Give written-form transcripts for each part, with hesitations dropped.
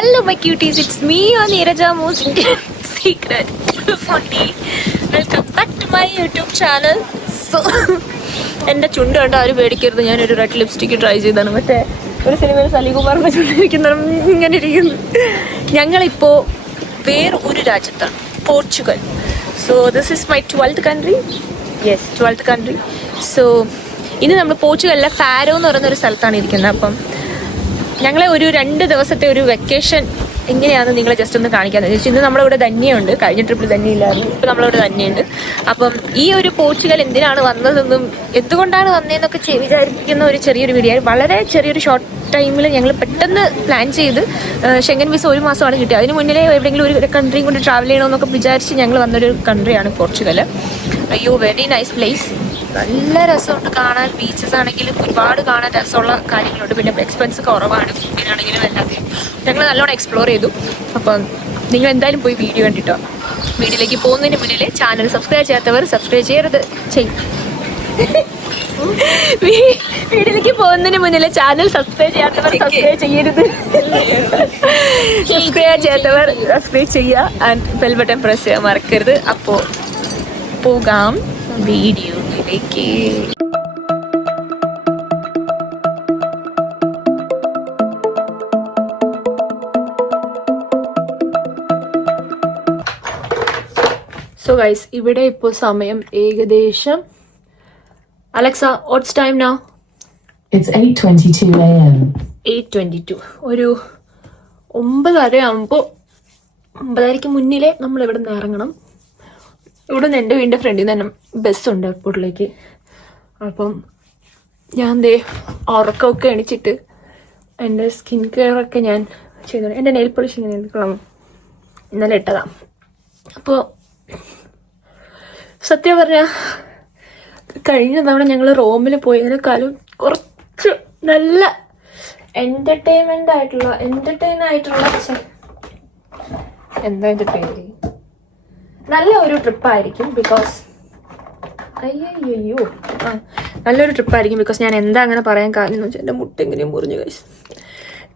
Hello my cuties, it's me on Neeraja Most Secret Funny. Welcome back to my YouTube channel. So എൻ്റെ ചുണ്ട് കണ്ട് ആരും പേടിക്കരുത്, ഞാനൊരു red lipstick try ചെയ്താണ്. മറ്റേ ഒരു സിനിമയിൽ സലീകുമാറിൻ്റെ ചുണ്ടിരിക്കുന്ന ഇങ്ങനെ ഇരിക്കുന്നു. ഞങ്ങളിപ്പോൾ വേറൊരു രാജ്യത്താണ്, Portugal. So this is my 12th country. Yes, 12th country. So ഇന്ന് നമ്മൾ പോർച്ചുഗലിലെ ഫാരോ എന്ന് പറയുന്നൊരു സ്ഥലത്താണ് ഇരിക്കുന്നത്. അപ്പം ഞങ്ങളെ ഒരു 2 ദിവസത്തെ ഒരു വെക്കേഷൻ എങ്ങനെയാണെന്ന് നിങ്ങളെ ജസ്റ്റ് ഒന്ന് കാണിക്കാമെന്ന് ചോദിച്ചു. ഇന്ന് നമ്മളിവിടെ ധന്യയുണ്ട്, കഴിഞ്ഞ ട്രിപ്പിൽ ധന്യയില്ലായിരുന്നു, ഇപ്പം നമ്മളിവിടെ ധന്യയുണ്ട്. അപ്പം ഈ ഒരു പോർച്ചുഗൽ എന്തിനാണ് വന്നതെന്നും എന്തുകൊണ്ടാണ് വന്നതെന്നൊക്കെ വിചാരിപ്പിക്കുന്ന ഒരു ചെറിയൊരു വീഡിയോ. വളരെ ചെറിയൊരു ഷോർട്ട് ടൈമിൽ ഞങ്ങൾ പെട്ടെന്ന് പ്ലാൻ ചെയ്ത് ഷെങ്കൻ വിസ 1 മാസമാണ് കിട്ടിയത്. അതിന് മുന്നിലേ എവിടെയെങ്കിലും ഒരു കൺട്രിയും കൊണ്ട് ട്രാവൽ ചെയ്യണമെന്നൊക്കെ വിചാരിച്ച് ഞങ്ങൾ വന്നൊരു കൺട്രിയാണ് പോർച്ചുഗൽ. അയ്യോ, വെരി നൈസ് പ്ലേസ്, നല്ല രസമുണ്ട് കാണാൻ. ബീച്ചസ് ആണെങ്കിലും ഒരുപാട് കാണാൻ രസമുള്ള കാര്യങ്ങളുണ്ട്. പിന്നെ എക്സ്പെൻസ് കുറവാണ്, ഫുഡിനാണെങ്കിലും എല്ലാത്തിനും ഞങ്ങൾ നല്ലോണം എക്സ്പ്ലോർ ചെയ്തു. അപ്പം നിങ്ങൾ എന്തായാലും പോയി വീഡിയോ കണ്ടിട്ടോ. വീഡിയോയിലേക്ക് പോകുന്നതിന് മുന്നിൽ ചാനൽ സബ്സ്ക്രൈബ് ചെയ്യാത്തവർ സബ്സ്ക്രൈബ് ചെയ്യരുത്, വീഡിയോയിലേക്ക് പോകുന്നതിന് മുന്നിൽ ചാനൽ സബ്സ്ക്രൈബ് ചെയ്യാത്തവർ സബ്സ്ക്രൈബ് ചെയ്യരുത്, സബ്സ്ക്രൈബ് ചെയ്യാത്തവർ സബ്സ്ക്രൈബ് ചെയ്യുക, ആൻഡ് ബെൽ ബട്ടൺ പ്രസ് ചെയ്യാൻ മറക്കരുത്. അപ്പോൾ പോകാം വീഡിയോയിലേക്ക്. സോ ഗൈസ്, ഇവിടെ ഇപ്പോൾ സമയം ഏകദേശം, Alexa watts time now? It's 8:22 a.m. 8:22. ഒരു 9:30 ആകുമ്പോൾ 9:30ക്ക് മുന്നിലേ നമ്മൾ ഇവിടെ നിന്ന് ഇറങ്ങണം. ഇവിടെ നിന്ന് എൻ്റെ വീടിൻ്റെ ഫ്രണ്ടിൽ നിന്ന് തന്നെ ബസ്സുണ്ട് എയർപോർട്ടിലേക്ക്. അപ്പം ഞാൻ ഉറക്കമൊക്കെ എണിച്ചിട്ട് എൻ്റെ സ്കിൻ കെയറൊക്കെ ഞാൻ ചെയ്തു. എൻ്റെ നെയിൽ പോളിഷ് ഇങ്ങനെ എടുക്കണം, ഇന്നലെ ഇട്ടതാണ്. അപ്പോൾ സത്യം പറഞ്ഞാൽ കഴിഞ്ഞ തവണ ഞങ്ങൾ റോമിൽ പോയതിനേക്കാളും കുറച്ച് നല്ല എൻ്റർടൈൻ ആയിട്ടുള്ള എന്താ എൻ്റെ പേര്, നല്ല ഒരു ട്രിപ്പായിരിക്കും. ബിക്കോസ് നല്ലൊരു ട്രിപ്പായിരിക്കും. ബിക്കോസ് ഞാൻ എന്താ അങ്ങനെ പറയാൻ കാര്യം എന്ന് വെച്ചാൽ എൻ്റെ മുട്ടെങ്ങനെയും മുറിഞ്ഞു ഗൈസ്.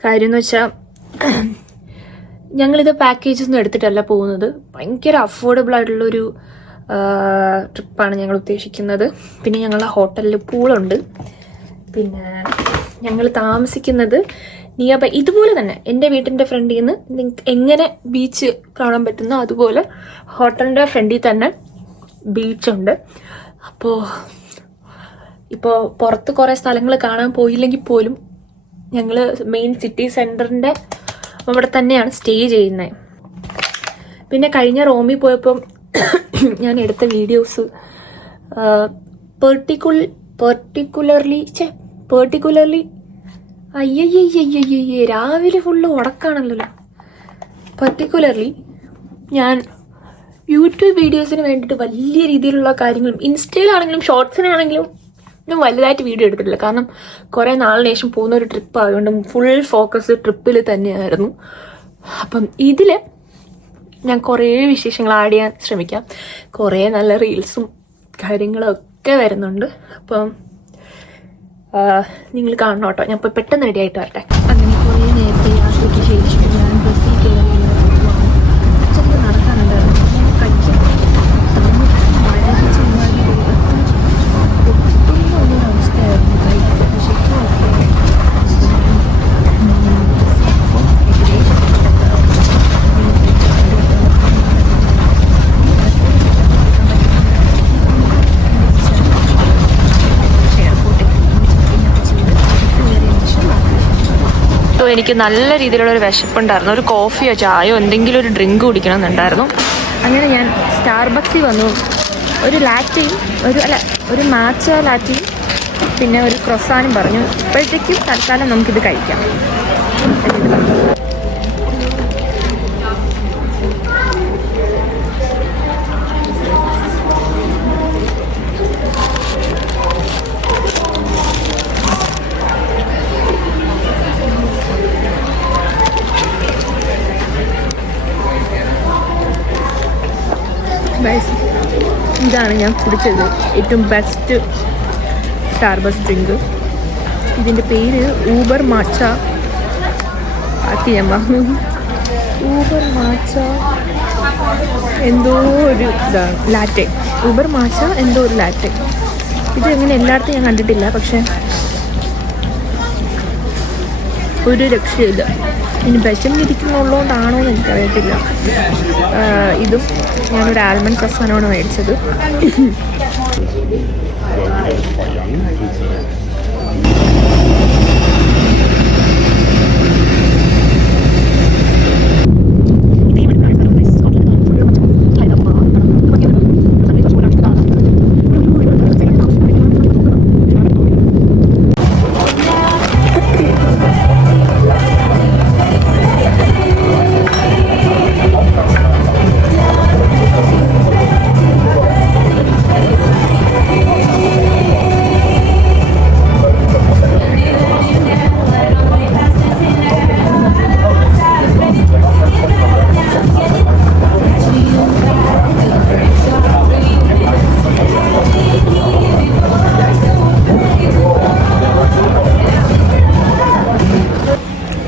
കാര്യം എന്ന് വെച്ചാൽ ഞങ്ങളിത് പാക്കേജസ് ഒന്നും എടുത്തിട്ടല്ല പോകുന്നത്. ഭയങ്കര അഫോർഡബിൾ ആയിട്ടുള്ളൊരു ട്രിപ്പാണ് ഞങ്ങൾ ഉദ്ദേശിക്കുന്നത്. പിന്നെ ഞങ്ങളുടെ ഹോട്ടലിൽ പൂളുണ്ട്. പിന്നെ ഞങ്ങൾ താമസിക്കുന്നത് നിയർ ബൈ ഇതുപോലെ തന്നെ എൻ്റെ വീട്ടിൻ്റെ ഫ്രണ്ടിൽ നിന്ന് നിങ്ങൾക്ക് എങ്ങനെ ബീച്ച് കാണാൻ പറ്റുന്നോ അതുപോലെ ഹോട്ടലിൻ്റെ ഫ്രണ്ടിൽ തന്നെ ബീച്ചുണ്ട്. അപ്പോൾ ഇപ്പോൾ പുറത്ത് കുറേ സ്ഥലങ്ങൾ കാണാൻ പോയില്ലെങ്കിൽ പോലും ഞങ്ങൾ മെയിൻ സിറ്റി സെൻറ്ററിൻ്റെ അവിടെ തന്നെയാണ് സ്റ്റേ ചെയ്യുന്നത്. പിന്നെ കഴിഞ്ഞ റോമിൽ പോയപ്പം ഞാൻ എടുത്ത വീഡിയോസ് പെർട്ടിക്കുലർലി അയ്യയ്യയ്യയ്യയ്യേ, രാവിലെ ഫുള്ള് ഉടക്കാണല്ലോ. പെർട്ടിക്കുലർലി ഞാൻ യൂട്യൂബ് വീഡിയോസിന് വേണ്ടിയിട്ട് വലിയ രീതിയിലുള്ള കാര്യങ്ങളും ഇൻസ്റ്റയിലാണെങ്കിലും ഷോർട്സിനാണെങ്കിലും ഞാൻ വലുതായിട്ട് വീഡിയോ എടുത്തിട്ടില്ല. കാരണം കുറേ നാളിന് ശേഷം പോകുന്ന ഒരു ട്രിപ്പ് ആയതുകൊണ്ട് ഫുൾ ഫോക്കസ് ട്രിപ്പിൽ തന്നെയായിരുന്നു. അപ്പം ഇതിൽ ഞാൻ കുറേ വിശേഷങ്ങൾ ആഡ് ചെയ്യാൻ ശ്രമിക്കാം. കുറേ നല്ല റീൽസും കാര്യങ്ങളൊക്കെ വരുന്നുണ്ട്. അപ്പം നിങ്ങൾ കാണണം കേട്ടോ. ഞാൻ ഇപ്പോൾ പെട്ടെന്ന് റെഡി ആയിട്ട് വരട്ടെ. അങ്ങനെ കുറേ നേരത്തെ യാത്രയ്ക്ക് ശേഷം ഞാൻ ബസ്സിൽ കയറി അച്ഛനക്ക് നടക്കാനുണ്ടായിരുന്നു. കഴിക്കാൻ മഴ ചെന്നാലും പൊട്ടുന്ന ഒരവസ്ഥയായിരുന്നു. എനിക്ക് നല്ല രീതിയിലുള്ളൊരു വിശപ്പുണ്ടായിരുന്നു. ഒരു കോഫിയോ ചായയോ എന്തെങ്കിലും ഒരു ഡ്രിങ്ക് കുടിക്കണം എന്നുണ്ടായിരുന്നു. അങ്ങനെ ഞാൻ സ്റ്റാർബക്സിൽ വന്നു. ഒരു ലാറ്റയും ഒരു മാച്ച ലാറ്റയും പിന്നെ ഒരു ക്രൊസാനും പറഞ്ഞു. ഇപ്പോഴത്തേക്കും തൽക്കാലം നമുക്കിത് കഴിക്കാം. ഇതാണ് ഞാൻ കുടിച്ചത് ഏറ്റവും ബെസ്റ്റ് സ്റ്റാർബക്സ് ഡ്രിങ്ക്. ഇതിൻ്റെ പേര് ഊബർ മാച്ച. ആക്കി ഞാൻ വാങ്ങും. ഊബർ മാച്ച എന്തോ ഒരു ഇതാണ് ലാറ്റെ. ഊബർ മാച്ച എന്തോ ഒരു ലാറ്റെ. ഇത് എങ്ങനെ എല്ലായിടത്തും ഞാൻ കണ്ടിട്ടില്ല, പക്ഷെ ഒരു രക്ഷയില്ല. ഇനി വിശന്നിരിക്കുന്നുള്ളതുകൊണ്ടാണോ എന്ന് എനിക്കറിയത്തില്ല. ഇതും ഞാനൊരു ആൽമണ്ട് ക്രസാനാണ് മേടിച്ചത്.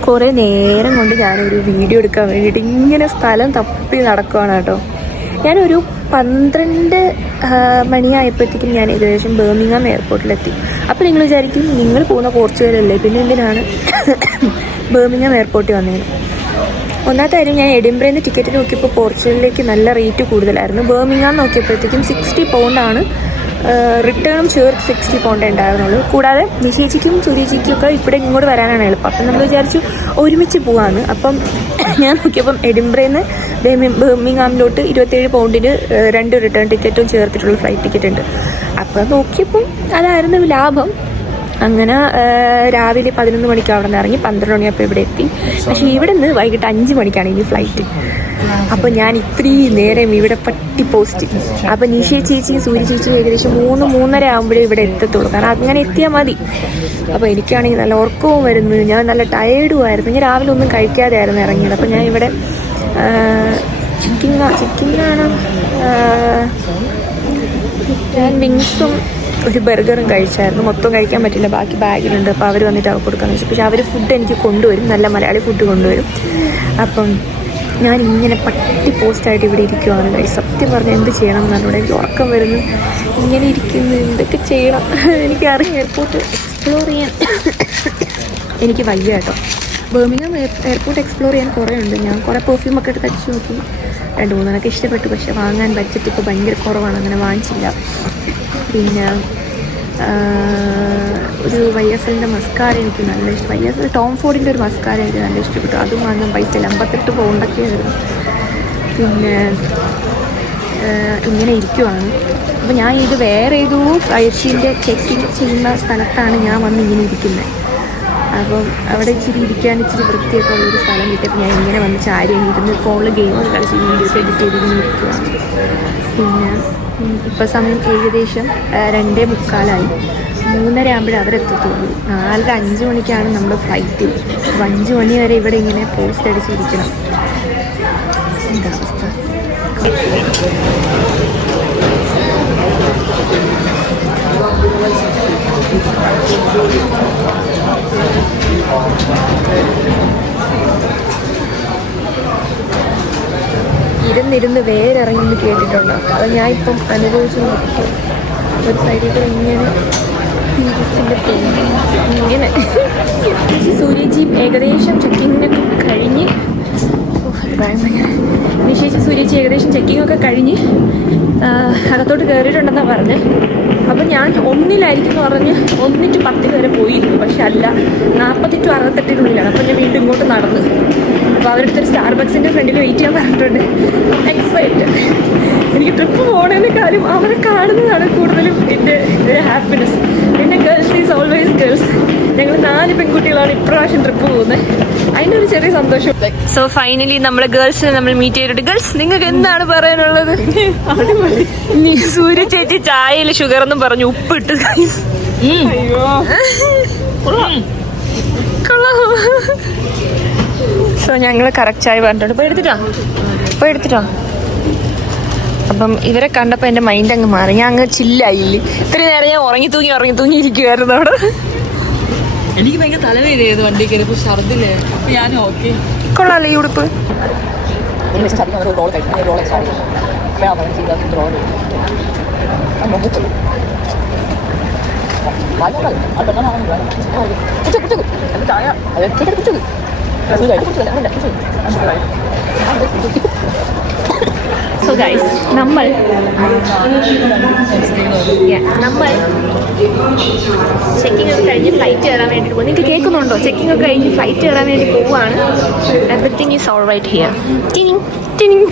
കുറേ നേരം കൊണ്ട് ഞാനൊരു വീഡിയോ എടുക്കാൻ വേണ്ടിയിട്ട് ഇങ്ങനെ സ്ഥലം തപ്പി നടക്കുകയാണ് കേട്ടോ. ഞാനൊരു 12 മണിയായപ്പോഴത്തേക്കും ഞാൻ ഏകദേശം ബർമിംഗ്ഹാം എയർപോർട്ടിലെത്തി. അപ്പോൾ നിങ്ങൾ വിചാരിക്കും, നിങ്ങൾ പോകുന്ന പോർച്ചുഗലല്ലേ, പിന്നെ എന്തിനാണ് ബർമിംഗ്ഹാം എയർപോർട്ടിൽ വന്നത്? ഒന്നാമത്തെ കാര്യം, ഞാൻ എഡിൻബറയിൽ നിന്ന് ടിക്കറ്റ് നോക്കിയപ്പോൾ പോർച്ചുഗലിലേക്ക് നല്ല റേറ്റ് കൂടുതലായിരുന്നു. ബർമിംഗ്ഹാം നോക്കിയപ്പോഴത്തേക്കും 60 പൗണ്ടാണ്. റിട്ടേണും ചേർത്ത് 60 പൗണ്ടേ ഉണ്ടായിരുന്നുള്ളൂ. കൂടാതെ നിശേച്ചിക്കും സൂര്യജിക്കും ഒക്കെ ഇവിടെ ഇങ്ങോട്ട് വരാനാണ് എളുപ്പം. അപ്പം നമ്മൾ വിചാരിച്ചു ഒരുമിച്ച് പോകാമെന്ന്. അപ്പം ഞാൻ നോക്കിയപ്പം എഡിൻബറയിൽ നിന്ന് ബർമിംഗ്ഹാമിലോട്ട് 27 പൗണ്ടിന് 2 റിട്ടേൺ ടിക്കറ്റും ചേർത്തിട്ടുള്ള ഫ്ലൈറ്റ് ടിക്കറ്റ് ഉണ്ട്. അപ്പോൾ നോക്കിയപ്പം അതായിരുന്നു ലാഭം. അങ്ങനെ രാവിലെ 11 മണിക്ക് അവിടെ നിന്ന് ഇറങ്ങി 12 മണിയപ്പോൾ ഇവിടെ എത്തി. പക്ഷേ ഇവിടെ നിന്ന് വൈകിട്ട് 5 മണിക്കാണ് ഇനി ഫ്ലൈറ്റ്. അപ്പോൾ ഞാൻ ഇത്രയും നേരം ഇവിടെ പട്ടി പോസ്റ്റ്. അപ്പോൾ നിഷ ചേച്ചിയും സൂര്യ ചേച്ചിയും ഏകദേശം 3-3:30 ആകുമ്പോഴേ ഇവിടെ എത്തത്തുള്ളൂ. കാരണം അങ്ങനെ എത്തിയാൽ മതി. അപ്പോൾ എനിക്കാണെങ്കിൽ നല്ല ഉറക്കവും വരുന്നു, ഞാൻ നല്ല ടയേർഡും ആയിരുന്നു. ഞാൻ രാവിലെ ഒന്നും കഴിക്കാതെ ആയിരുന്നു ഇറങ്ങിയത്. അപ്പോൾ ഞാൻ ഇവിടെ ചിക്കിങ്ങാണ് ഞാൻ വിങ്സും ഒരു ബർഗറും കഴിച്ചായിരുന്നു. മൊത്തം കഴിക്കാൻ പറ്റില്ല, ബാക്കി ബാഗിലുണ്ട്. അപ്പോൾ അവർ വന്നിട്ട് അവർക്ക് കൊടുക്കാമെന്ന് വെച്ചു. പക്ഷേ അവർ ഫുഡ് എനിക്ക് കൊണ്ടുവരും, നല്ല മലയാളി ഫുഡ് കൊണ്ടുവരും. അപ്പം ഞാനിങ്ങനെ പട്ടി പോസ്റ്റായിട്ട് ഇവിടെ ഇരിക്കുവാണ്. സത്യം പറഞ്ഞാൽ എന്ത് ചെയ്യണം എന്നോട് എനിക്ക് ഉറക്കം വരുന്നു. ഇങ്ങനെ ഇരിക്കുന്നു, എന്തൊക്കെ ചെയ്യണം എനിക്കറിയാം. എയർപോർട്ട് എക്സ്പ്ലോർ ചെയ്യാൻ എനിക്ക് വയ്യ കേട്ടോ. ബർമിംഗ്ഹാം എയർപോർട്ട് എക്സ്പ്ലോർ ചെയ്യാൻ കുറേ ഉണ്ട്. ഞാൻ കുറേ പെർഫ്യൂമൊക്കെ എടുത്ത് അടിച്ച് നോക്കി, 2-3 ഇഷ്ടപ്പെട്ടു. പക്ഷേ വാങ്ങാൻ ബഡ്ജറ്റ് ഇപ്പോൾ ഭയങ്കര കുറവാണ്, അങ്ങനെ വാങ്ങിച്ചില്ല. പിന്നെ ഒരു YSL മസ്കാര എനിക്ക് നല്ല ഇഷ്ടം. YSL ടോം ഫോർഡിൻ്റെ ഒരു മസ്കാര എനിക്ക് നല്ല ഇഷ്ടപ്പെട്ടു. അതും വാങ്ങാൻ പൈസ ഇല്ല, 58 പൗണ്ടൊക്കെ ആയിരുന്നു. പിന്നെ ഇങ്ങനെ ഇരിക്കുവാണ്. അപ്പോൾ ഞാൻ ഇത് വേറെ ഏതോ ഫ്ലൈറ്റിൻ്റെ ചെക്കിങ് ചെയ്യുന്ന സ്ഥലത്താണ് ഞാൻ വന്ന് ഇങ്ങനെ ഇരിക്കുന്നത്. അപ്പം അവിടെ ഇച്ചിരി ഇരിക്കാൻ ഇച്ചിരി വൃത്തിയൊക്കെ ഉള്ളൊരു സ്ഥലം കിട്ടിയപ്പോൾ ഞാൻ ഇങ്ങനെ വന്ന് ചാരി ഇരുന്ന് ഫോണിൽ ഗെയിമൊക്കെ കളിച്ച് വീഡിയോസ് എഡിറ്റ് ചെയ്ത് ഇങ്ങനെ ഇരിക്കുകയാണ്. പിന്നെ ഇപ്പോൾ സമയം ഏകദേശം 2:45. 3:30 ആകുമ്പോഴേ അവരെത്തത്തുള്ളൂ. 4-5 മണിക്കാണ് നമ്മുടെ ഫ്ലൈറ്റ്. 5 മണി വരെ ഇവിടെ ഇങ്ങനെ പോസ്റ്റ് അടിച്ചിരിക്കണം. എന്താ അവസ്ഥ? ഇരുന്നിരുന്ന് വേരിറങ്ങി കേട്ടിട്ടുണ്ടോ? അത് ഞാൻ ഇപ്പം അനുഭവിച്ചു നോക്കും. ഒരു സൈഡിൽ കൂടെ ഇങ്ങനെ പീരിയഡ്സിൻ്റെ പെയിൻ ഇങ്ങനെ. സൂര്യജി ഏകദേശം ചെക്കിങ്ങിനൊക്കെ കഴിഞ്ഞ് നിശേഷി സൂര്യജി ഏകദേശം ചെക്കിങ്ങൊക്കെ കഴിഞ്ഞ് അകത്തോട്ട് കയറിയിട്ടുണ്ടെന്നാണ് പറഞ്ഞത്. അപ്പം ഞാൻ 1-ലായിരിക്കും എന്ന് പറഞ്ഞ് 1-10 വരെ പോയിരുന്നു. പക്ഷെ അല്ല, 40-68-നുള്ളിലാണ്. അപ്പം ഞാൻ വീണ്ടും ഇങ്ങോട്ട് നടന്നു. അപ്പോൾ അവരടുത്തൊരു സ്റ്റാർബക്സിൻ്റെ ഫ്രണ്ടിൽ വെയിറ്റ് ചെയ്യാൻ പറഞ്ഞിട്ടുണ്ട്. എക്സൈറ്റഡ്. എനിക്ക് ട്രിപ്പ് പോകണേനേക്കാളും അവരെ കാണുന്നതാണ് കൂടുതലും എൻ്റെ ഒരു ഹാപ്പിനെസ്. പിന്നെ ഗേൾസ് ഈസ് ഓൾവേസ് ഗേൾസ്. ഞങ്ങൾ 4 പെൺകുട്ടികളാണ് ഇപ്രാവശ്യം ട്രിപ്പ് പോകുന്നത്. അതിൻ്റെ ഒരു ചെറിയ സന്തോഷം. സോ ഫൈനലി നമ്മളെ ഗേൾസിനെ നമ്മൾ മീറ്റ് ചെയ്തിട്ട്, ഗേൾസ് നിങ്ങൾക്ക് എന്താണ് പറയാനുള്ളത്? സൂര്യ ചേച്ചി ചായയിൽ ഷുഗർ എന്നും പറഞ്ഞു ഉപ്പിട്ട്. സോ ഞങ്ങൾ കറക്റ്റ് ചായ പറഞ്ഞിട്ടുണ്ട്. ഇപ്പോൾ എടുത്തിട്ടോ. അപ്പം ഇവരെ കണ്ടപ്പോൾ എൻ്റെ മൈൻഡ് അങ്ങ് മാറി. ഞാൻ അങ്ങ് ചില്ലായില്ലേ. ഇത്രയും നേരം ഞാൻ ഉറങ്ങി തൂങ്ങി ഇരിക്കുമായിരുന്നു അവിടെ. എനിക്ക് ഭയങ്കര തലവേദന വണ്ടി കയറിയപ്പോൾ ഛർദില്ലേ. അപ്പം ഞാൻ ഓക്കെ കൊള്ളാല്ലേ ഈ ഉടുപ്പ്? സോ ഗൈസ് നമ്മൾ ചെക്കിംഗ് ഒക്കെ കഴിഞ്ഞ് ഫ്ലൈറ്റ് കയറാൻ വേണ്ടിയിട്ട് പോകും. നിങ്ങൾക്ക് കേൾക്കുന്നുണ്ടോ? ചെക്കിംഗ് ഒക്കെ കഴിഞ്ഞ് ഫ്ലൈറ്റ് കയറാൻ വേണ്ടി പോവുകയാണ്. Everything is all right here. ടിനിങ് ടിനിങ്.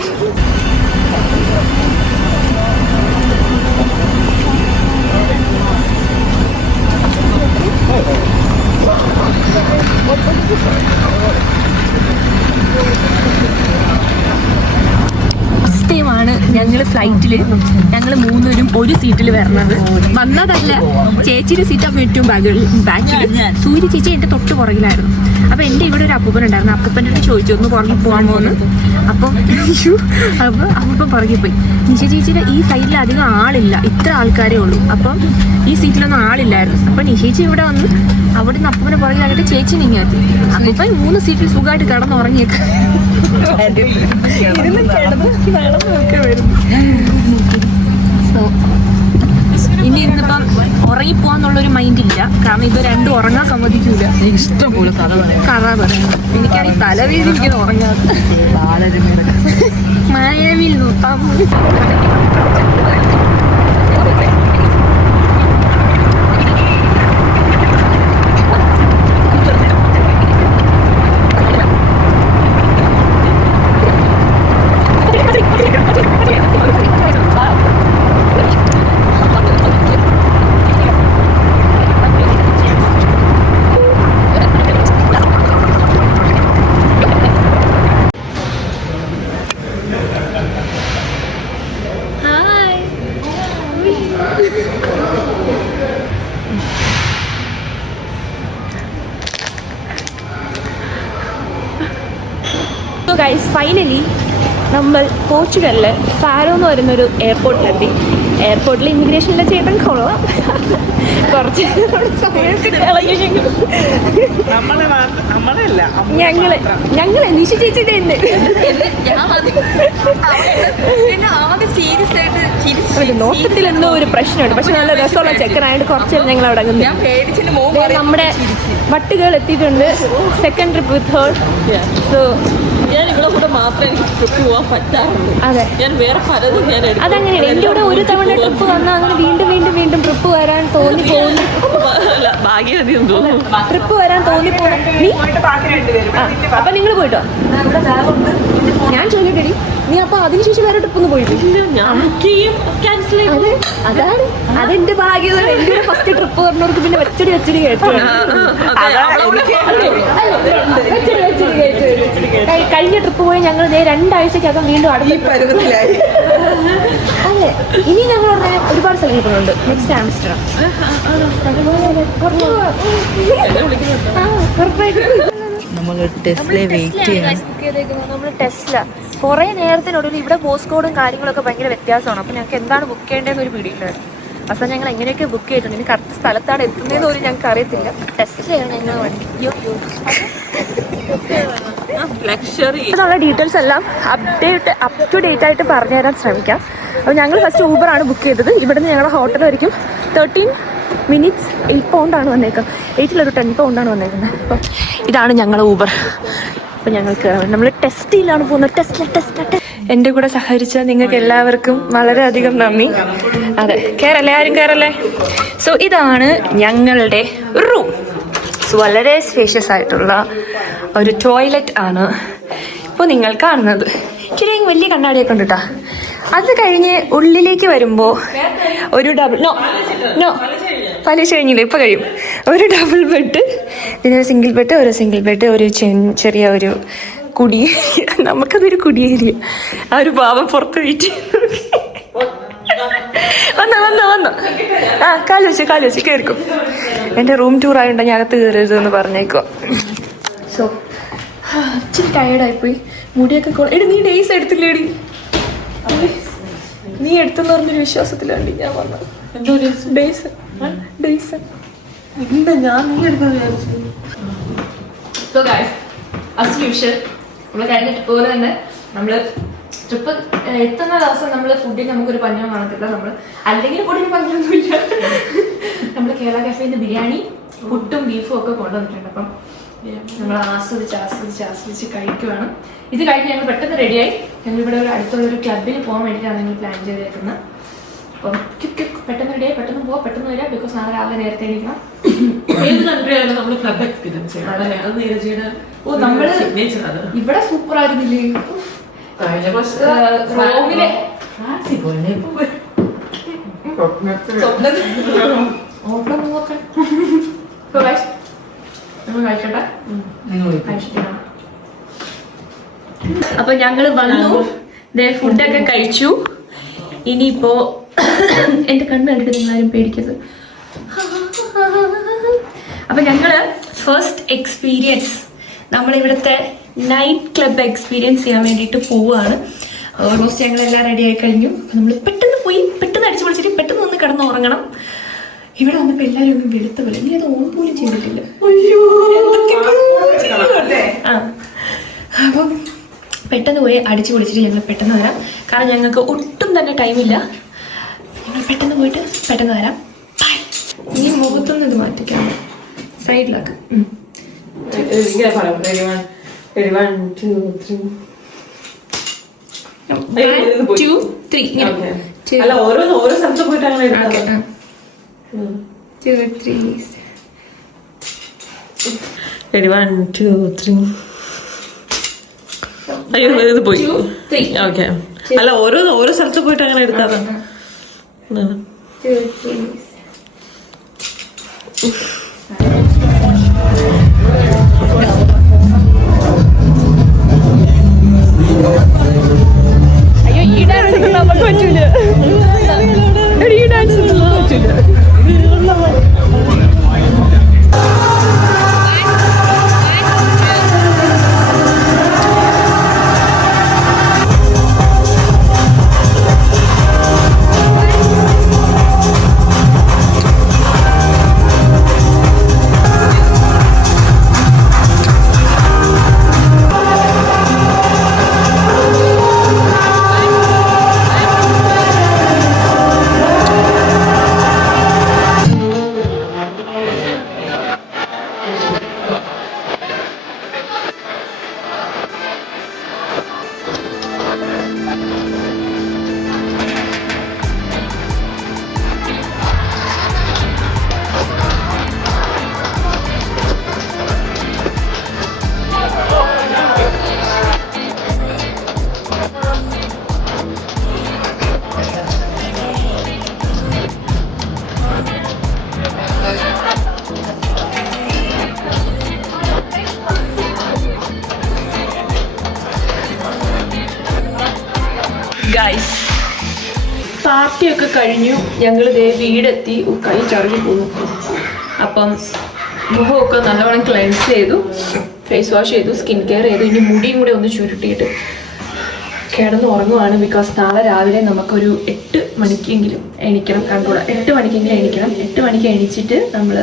ഫസ്റ്റ് ടൈമാണ് ഞങ്ങൾ ഫ്ലൈറ്റിൽ ഞങ്ങൾ മൂന്നുപേരും ഒരു സീറ്റിൽ വന്നതല്ല. ചേച്ചിയുടെ സീറ്റ് അപ്പം ഏറ്റവും ബാക്കിൽ, സൂര്യ ചേച്ചി എൻ്റെ തൊട്ട് പുറകിലായിരുന്നു. അപ്പോൾ എൻ്റെ ഇവിടെ ഒരു അപ്പൂപ്പൻ ഉണ്ടായിരുന്നു. അപ്പൂപ്പൻ്റെ അടുത്ത് ചോദിച്ചു ഒന്ന് പുറകിൽ പോകാമോ എന്ന്. അപ്പം അപ്പൂപ്പൻ പുറകിൽ പോയി. നിശ ചേച്ചിയുടെ ഈ ഫ്ലൈറ്റിൽ അധികം ആളില്ല, ഇത്ര ആൾക്കാരേ ഉള്ളൂ. അപ്പം ഈ സീറ്റിലൊന്നും ആളില്ലായിരുന്നു. അപ്പം നിശേച്ചി ഇവിടെ വന്ന് അവിടെ നിന്ന് അപ്പൂപ്പനെ പുറകിലാക്കിയിട്ട് ചേച്ചി നീങ്ങാത്തി. അപ്പൂപ്പൻ 3 സീറ്റിൽ സുഖമായിട്ട് കിടന്നുറങ്ങിയൊക്കെ ഇനി ഇന്നിപ്പം ഉറങ്ങിപ്പോവാന്നുള്ളൊരു മൈൻഡില്ല. കാരണം ഇത് രണ്ടും ഉറങ്ങാൻ സമ്മതിക്കൂല. ഇഷ്ടം പോലെ കഥ പറയും. എനിക്കാണെങ്കിൽ തലവേദനിക്കുന്നത് ഉറങ്ങാത്ത മായാവിൽ നോക്കാം. ഗൈസ് ഫൈനലി നമ്മൾ പോർച്ചുഗലിൽ ഫാരോ എന്ന് പറയുന്നൊരു എയർപോർട്ടിലെത്തി. എയർപോർട്ടിൽ ഇമിഗ്രേഷനിലെ ചേട്ടൻ കൊള്ളാം. കുറച്ച് സമയമൊക്കെ ഞങ്ങളെ നിശ ചേച്ചി തന്നെ നോട്ടത്തിൽ എന്തോ ഒരു പ്രശ്നമുണ്ട്. പക്ഷെ നല്ല രസമുള്ള ചെക്കനായിട്ട് കുറച്ച് ഞങ്ങൾ അവിടെ നമ്മുടെ വട്ടുകൾ എത്തിയിട്ടുണ്ട്. സെക്കൻഡ് ട്രിപ്പ് വിത്ത് ഹേർ. സോ ഞാൻ ഇവിടെ കൂടെ മാത്രമേ എനിക്ക് ട്രിപ്പ് പോകാൻ പറ്റാറുള്ളൂ. അതെ, ഞാൻ വേറെ പലതും ഞാൻ അതങ്ങനെയാണ്. എൻ്റെ കൂടെ ഒരു തവണ ട്രിപ്പ് വന്നാൽ അങ്ങനെ വീണ്ടും വീണ്ടും വീണ്ടും ട്രിപ്പ് വരാൻ തോന്നിപ്പോകുന്നു. ഭാഗ്യവതിയെന്ന് തോന്നുന്നു. ട്രിപ്പ് വരാൻ തോന്നിപ്പോകും. അപ്പൊ നിങ്ങൾ പോയിട്ടോ? ഞാൻ ചോദിക്കട്ടെടി, നീ അപ്പൊ അതിനുശേഷം വേറെ ട്രിപ്പ് ഒന്ന് പോയിട്ട്? അതാണ് അതെന്റെ ഭാഗ്യം. എന്റെ ഫസ്റ്റ് ട്രിപ്പ് പറഞ്ഞവർക്ക് പിന്നെ വെച്ചടി കേട്ടു. കഴിഞ്ഞ ട്രിപ്പ് പോയി ഞങ്ങൾ 2 ആഴ്ചക്കകം വീണ്ടും അടുത്ത പരുവത്തിലായി. അതെ, ഇനി ഞങ്ങൾ ഒരുപാട് സ്ഥലങ്ങളുണ്ട്. Next Amsterdam. നമ്മൾ ടെസ്ല കുറേ നേരത്തിനൊടുവിൽ ഇവിടെ പോസ്റ്റ് കോഡും കാര്യങ്ങളൊക്കെ ഭയങ്കര വ്യത്യാസമാണ്. അപ്പോൾ ഞങ്ങൾക്ക് എന്താണ് ബുക്ക് ചെയ്യേണ്ടതെന്ന് ഒരു പിടിയില്ലായിരുന്നു. അവസാനം ഞങ്ങൾ എങ്ങനെയൊക്കെ ബുക്ക് ചെയ്തിട്ടുണ്ട്. ഇനി കറക്റ്റ് സ്ഥലത്താണ് എത്തുന്നതെന്ന് പോലും ഞങ്ങൾക്ക് അറിയത്തില്ല. ടെസ്റ്റിലാണ് ഞങ്ങൾ വണ്ടി. എന്നുള്ള ഡീറ്റെയിൽസ് എല്ലാം അപ് ടു ഡേറ്റ് ആയിട്ട് പറഞ്ഞു തരാൻ ശ്രമിക്കാം. അപ്പോൾ ഞങ്ങൾ ഫസ്റ്റ് ഊബറാണ് ബുക്ക് ചെയ്തത്. ഇവിടുന്ന് ഞങ്ങളുടെ ഹോട്ടൽ വരയ്ക്കും 13 മിനിറ്റ്സ് 8 പൗണ്ടാണ് വന്നേക്കുന്നത്. 8 10 പൗണ്ടാണ് വന്നേക്കുന്നത്. അപ്പം ഇതാണ് ഞങ്ങളുടെ ഊബർ. അപ്പം ഞങ്ങൾക്ക് നമ്മൾ ടെസ്റ്റിലാണ് പോകുന്നത്. ടെസ്റ്റ് എൻ്റെ കൂടെ സഹകരിച്ച നിങ്ങൾക്ക് എല്ലാവർക്കും വളരെയധികം നന്ദി. അതെ, കയറല്ലേ, ആരും കയറല്ലേ. സോ ഇതാണ് ഞങ്ങളുടെ റൂം. സോ വളരെ സ്പേഷ്യസ് ആയിട്ടുള്ള ഒരു ടോയ്ലറ്റ് ആണ് ഇപ്പോൾ നിങ്ങൾ കാണുന്നത്. ഇച്ചിരി വലിയ കണ്ണാടിയൊക്കെ ഉണ്ട് കേട്ടോ. അത് കഴിഞ്ഞ് ഉള്ളിലേക്ക് വരുമ്പോൾ ഒരു ഡബിൾ പലിശ കഴിഞ്ഞില്ല, ഇപ്പം കഴിയും. ഒരു ഡബിൾ ബെഡ്, പിന്നെ ഒരു സിംഗിൾ ബെഡ്, ഒരു ചെറിയ ഒരു കുടി. നമുക്കതൊരു കുടിയേരിയ. ആ ഒരു പാവം പുറത്ത് വീട്ടിൽ വന്നോ ആ കാല് വെച്ച് കയറിക്കും. എൻ്റെ റൂം ടൂർ ആയതുകൊണ്ട് ഞാൻ അകത്ത് കയറരുതെന്ന് പറഞ്ഞേക്കോ. സോ ഇച്ചിരി ടയേർഡായിപ്പോയി. മുടിയൊക്കെ നീ ഡേയ്സ് എടുത്തില്ലേടി? നീ എടുത്തെന്ന് പറഞ്ഞൊരു വിശ്വാസത്തിലാണ് ഞാൻ വന്നത്. ഡേയ്സ് എന്താ ഞാൻ നീ എടുത്തെന്ന് വിചാരിച്ചു. So guys, as usual, നമ്മൾ കഴിഞ്ഞ ട്രിപ്പ് പോലെ തന്നെ നമ്മൾ ട്രിപ്പ് എത്തുന്ന ദിവസം നമ്മൾ ഫുഡിന് നമുക്കൊരു പഞ്ഞം കാണത്തില്ല. നമ്മൾ അല്ലെങ്കിൽ ഫുഡിന് പഞ്ഞൊന്നുമില്ല. നമ്മൾ കേരള കഫേന്ന് ബിരിയാണി പുട്ടും ബീഫും ഒക്കെ കൊണ്ടുവന്നിട്ടുണ്ട്. അപ്പം നമ്മൾ ആസ്വദിച്ച് കഴിക്കുവാണ്. ഇത് കഴിഞ്ഞ് ഞങ്ങൾ പെട്ടെന്ന് റെഡിയായി. ഞങ്ങളിവിടെ ഒരു അടുത്തുള്ളൊരു ക്ലബിൽ പോകാൻ വേണ്ടിയിട്ടാണ് ഞങ്ങൾ പ്ലാൻ ചെയ്തേക്കുന്നത്. അപ്പം പെട്ടെന്ന് റെഡിയായി, പെട്ടെന്ന് പോവാം, പെട്ടെന്ന് വരാം. ബിക്കോസ് നാളെ രാവിലെ നേരത്തെ എണീക്കണം. നമ്മൾ ക്ലബ് എക്സ്പീരിയൻസ് ചെയ്യണം. ഓ നമ്മള് ഇവിടെ സൂപ്പർ ആയിരുന്നില്ലേ? റോമിലെ അപ്പൊ ഞങ്ങള് വന്നു, ഫുഡൊക്കെ കഴിച്ചു. ഇനിയിപ്പോ എന്റെ കണ്ണ് കണ്ടിട്ട് നിങ്ങളാരും പേടിക്കരുത്. അപ്പൊ ഞങ്ങള് ഫസ്റ്റ് എക്സ്പീരിയൻസ് നമ്മളിവിടുത്തെ നൈറ്റ് ക്ലബ് എക്സ്പീരിയൻസ് ചെയ്യാൻ വേണ്ടിയിട്ട് പോവുകയാണ്. ഓൾമോസ്റ്റ് ഞങ്ങളെല്ലാം റെഡി ആയി കഴിഞ്ഞു. നമ്മൾ പെട്ടെന്ന് പോയി പെട്ടെന്ന് അടിച്ചു പൊളിച്ചിട്ട് പെട്ടെന്ന് ഒന്ന് കിടന്ന് ഉറങ്ങണം. ഇവിടെ വന്നപ്പോൾ എല്ലാവരും ഒന്നും വെളുത്ത പോലെ, ഇനി അത് ഓൺ പോലും ചെയ്തിട്ടില്ല. അപ്പം പെട്ടെന്ന് പോയി അടിച്ചു പൊളിച്ചിട്ട് ഞങ്ങൾ പെട്ടെന്ന് വരാം. കാരണം ഞങ്ങൾക്ക് ഒട്ടും തന്നെ ടൈമില്ല. ഞങ്ങൾ പെട്ടെന്ന് പോയിട്ട് പെട്ടെന്ന് വരാം. ഈ മുഖത്തൊന്നും ഇത് മാറ്റിക്കാം, സൈഡിലാക്കാം. അല്ല ഓരോ സ്ഥലത്ത് പോയിട്ട് അങ്ങനെ അയ്യോ ഇത് പോയി. ഓക്കെ, അല്ല ഓരോ സ്ഥലത്ത് പോയിട്ട് അങ്ങനെ എടുക്കാതെ. അയ്യോ ഈ ഡാൻസ് ഒന്നും നമുക്ക് പറ്റൂല. ഈ ഡാൻസ് ഒന്നും നമുക്ക് പറ്റൂല. പാർട്ടിയൊക്കെ കഴിഞ്ഞു. ഞങ്ങൾ വീടെത്തി. കൈ ചറിഞ്ഞു പോന്നു. അപ്പം മുഖമൊക്കെ നല്ലവണ്ണം ക്ലെൻസ് ചെയ്തു, ഫേസ് വാഷ് ചെയ്തു, സ്കിൻ കെയർ ചെയ്തു. ഇനി മുടിയും കൂടെ ഒന്ന് ചുരുട്ടിയിട്ട് കിടന്ന് ഉറങ്ങുവാണ്. ബിക്കോസ് നാളെ രാവിലെ നമുക്കൊരു 8 മണിക്കെങ്കിലും എണീക്കണം. കണ്ടുകൂടാ, 8 മണിക്കെങ്കിലും എണീക്കണം. 8 മണിക്ക് എണീച്ചിട്ട് നമ്മൾ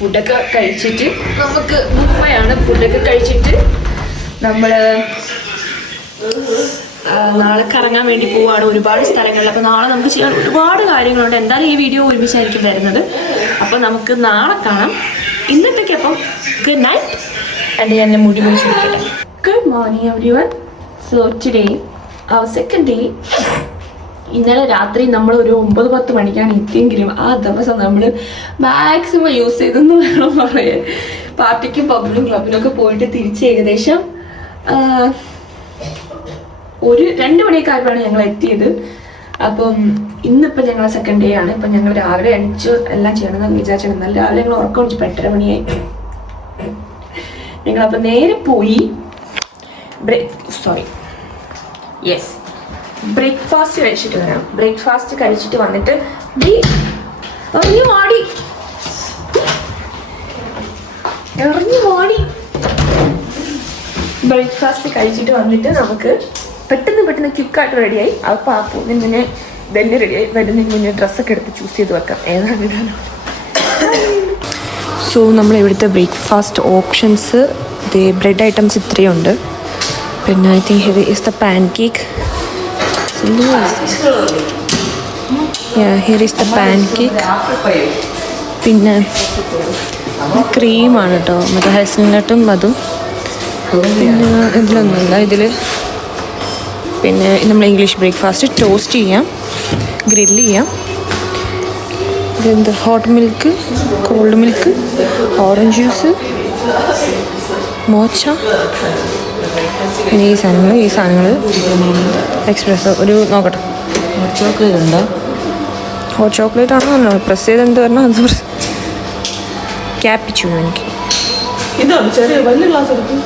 ഫുഡൊക്കെ കഴിച്ചിട്ട്, നമുക്ക് ബുഫയാണ്, ഫുഡൊക്കെ കഴിച്ചിട്ട് നമ്മൾ നാളെ കറങ്ങാൻ വേണ്ടി പോവാണ് ഒരുപാട് സ്ഥലങ്ങളിൽ. അപ്പോൾ നാളെ നമുക്ക് ചെയ്യാൻ ഒരുപാട് കാര്യങ്ങളുണ്ട്. എന്തായാലും ഈ വീഡിയോ ഒരുമിച്ചായിരിക്കും വരുന്നത്. അപ്പോൾ നമുക്ക് നാളെ കാണാം. ഇന്നത്തേക്ക് അപ്പം ഗുഡ് നൈറ്റ്. എൻ്റെ ഞാൻ മുടി കുറിച്ചിരിക്കട്ടെ. Good morning everyone. So today our second day. ഇന്നലെ രാത്രി നമ്മൾ ഒരു 9-10 മണിക്കാണ് എത്തിയെങ്കിലും ആ ദിവസം നമ്മൾ മാക്സിമം യൂസ് ചെയ്തെന്ന് വേണം പറയാൻ. പാർട്ടിക്കും പബ്ബിലും ക്ലബിലൊക്കെ പോയിട്ട് തിരിച്ച് ഏകദേശം ഒരു 2 മണിയൊക്കെ ആയപ്പോഴാണ് ഞങ്ങൾ എത്തിയത്. അപ്പം ഇന്നിപ്പോൾ ഞങ്ങളെ സെക്കൻഡ് ഡേ ആണ്. ഇപ്പം ഞങ്ങൾ രാവിലെ എണിച്ചു എല്ലാം ചെയ്യണമെന്ന് വിചാരിച്ചു. എന്നാൽ രാവിലെ ഞങ്ങൾ ഉറക്കം ഒഴിച്ചു 8:30 മണിയായി. ഞങ്ങളപ്പോൾ നേരെ പോയി ബ്രേക്ക്ഫാസ്റ്റ് കഴിച്ചിട്ട് വരാം. ബ്രേക്ക്ഫാസ്റ്റ് കഴിച്ചിട്ട് വന്നിട്ട് ഇറങ്ങി മാടി ബ്രേക്ക്ഫാസ്റ്റ് കഴിച്ചിട്ട് വന്നിട്ട് നമുക്ക് പെട്ടെന്ന് ക്വിക്കായിട്ട് റെഡിയായി. അപ്പോൾ ആ പോകുന്നതിന് തന്നെ റെഡിയായി വരുന്നതിന് മുന്നേ ഡ്രസ്സൊക്കെ എടുത്ത് ചൂസ് ചെയ്ത് വെക്കാം ഏതാണ് ഇടാനോ. സോ നമ്മൾ ഇവിടുത്തെ ബ്രേക്ക്ഫാസ്റ്റ് ഓപ്ഷൻസ് ബ്രെഡ് ഐറ്റംസ് ഇത്രയുണ്ട്. പിന്നെ I think here is the pan cake. Here is the pan cake. പിന്നെ ക്രീമാണ് കേട്ടോ, മറ്റേ ഹെസൽനട്ടും അതും. പിന്നെ ഇതിലൊന്നുമില്ല ഇതിൽ. പിന്നെ നമ്മൾ ഇംഗ്ലീഷ് ബ്രേക്ക്ഫാസ്റ്റ് ടോസ്റ്റ് ചെയ്യാം, ഗ്രില്ല് ചെയ്യാം. ഇതെന്ത് hot milk, cold milk, orange juice, mocha. പിന്നെ ഈ സാധനങ്ങൾ എക്സ്പ്രസ്സോ ഒരു നോക്കട്ടെ. ചോക്ലേറ്റ് ഉണ്ടോ? ഹോട്ട് ചോക്ലേറ്റ് ആണോ പ്രസ് ചെയ്ത് എന്ത് പറഞ്ഞാൽ അത് ക്യാപ്പിച്ചു എനിക്ക്. ഇതാണ് ചെറിയ വലിയ ഗ്ലാസ് എടുക്കും,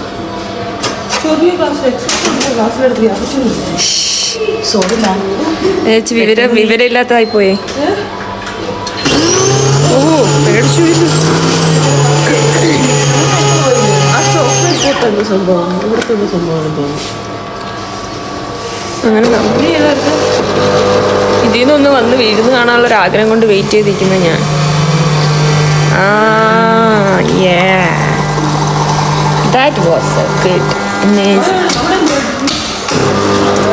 ചെറിയ ഗ്ലാസ്സിലെടുത്ത് വിവരമില്ലാത്തതായി പോയേ. ഓ പേടിച്ചു. ആ ചോക്ലേറ്റ് പോട്ടെന്ത് സംഭവം, ഇവിടുത്തെ എന്ത് സംഭവമാണെന്ന് തോന്നുന്നു. അങ്ങനെ കമ്പനി ചെയ്തെടുത്ത് ഇതിൽ നിന്നൊന്ന് വന്ന് വീഴുന്ന കാണാനുള്ളൊരു ആഗ്രഹം കൊണ്ട് വെയിറ്റ് ചെയ്തിരിക്കുന്ന ഞാൻ. That was so good.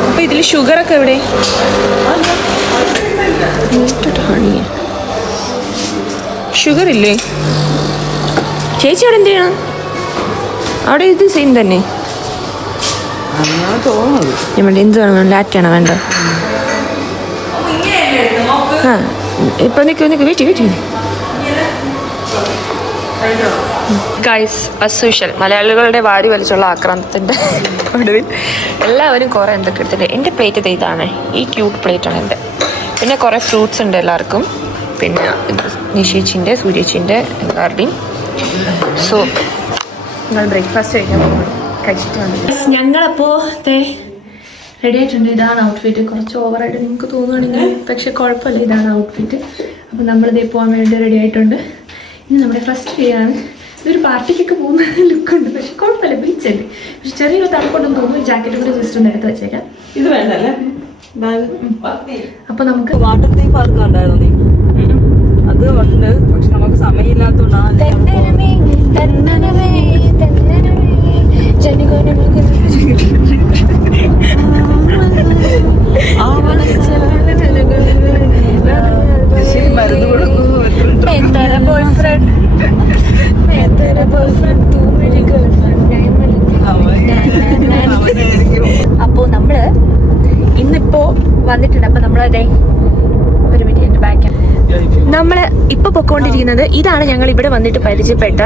അപ്പോൾ ഇതിൽ ഷുഗറൊക്കെ എവിടെ? ഷുഗർ ഇല്ലേ ചേച്ചി? അവിടെ എന്ത് ചെയ്യണം? അവിടെ ഇത് സെയിം തന്നെ തോന്നുന്നത്. നമ്മുടെ എന്ത് വേണം? ലാറ്റാണോ വേണ്ട? ആ ഇപ്പം നിൽക്കും വെയിറ്റ്. ഗൈസ് അസ് യൂഷ്വൽ മലയാളികളുടെ വാരി വലിച്ചുള്ള ആക്രാന്തത്തിൻ്റെ ഒടുവിൽ എല്ലാവരും കുറേ എന്തൊക്കെ എടുത്തിട്ടുണ്ട്. എൻ്റെ പ്ലേറ്റ് ഇതാണ്, ഈ ക്യൂട്ട് പ്ലേറ്റാണ് എൻ്റെ. പിന്നെ കുറേ ഫ്രൂട്ട്സ് ഉണ്ട് എല്ലാവർക്കും. പിന്നെ നിഷേച്ചിൻ്റെ, സൂര്യേച്ചിൻ്റെ എല്ലാവരുടെയും. സോ നിങ്ങൾ ബ്രേക്ക്ഫാസ്റ്റ് കഴിച്ചിട്ട് വന്നു. ഞങ്ങളപ്പോൾ റെഡി ആയിട്ടുണ്ട്. ഇതാണ് ഔട്ട്ഫിറ്റ്. കുറച്ച് ഓവറായിട്ട് നിങ്ങൾക്ക് തോന്നുകയാണെങ്കിൽ, പക്ഷെ കുഴപ്പമില്ല, ഇതാണ് ഔട്ട്ഫിറ്റ്. അപ്പോൾ നമ്മളിതേ പോകാൻ വേണ്ടി റെഡി ആയിട്ടുണ്ട്. ഇനി നമ്മുടെ ഫസ്റ്റ് ഡേ ആണ്. ഇതൊരു പാർട്ടിക്കൊക്കെ പോകുന്ന ലുക്കുണ്ട്, പക്ഷെ കുഴപ്പമില്ല, ബീച്ചല്ലേ. പക്ഷെ ചെറിയൊരു തണുപ്പുണ്ടെന്ന് തോന്നുന്നു. ജാക്കറ്റ് കൂടി ജസ്റ്റ് ഒന്ന് എടുത്ത് വെച്ചേക്കാം. ഇത് വേണ്ടല്ലേ? അപ്പോൾ നമുക്ക് വാട്ടർ തീം പാർക്ക് ഉണ്ടായിരുന്നു നീ? അത് ഉണ്ട്, പക്ഷെ നമുക്ക് സമയമില്ലാത്തതുകൊണ്ടാണ്. അപ്പോൾ നമ്മള് ഇന്നിപ്പോ വന്നിട്ടുണ്ട്. അപ്പൊ നമ്മളതെ ഒരു മിനിറ്റ് എന്റെ ബാക്ക്. നമ്മള് ഇപ്പൊ പൊക്കോണ്ടിരിക്കുന്നത് ഇതാണ്. ഞങ്ങൾ ഇവിടെ വന്നിട്ട് പരിചയപ്പെട്ട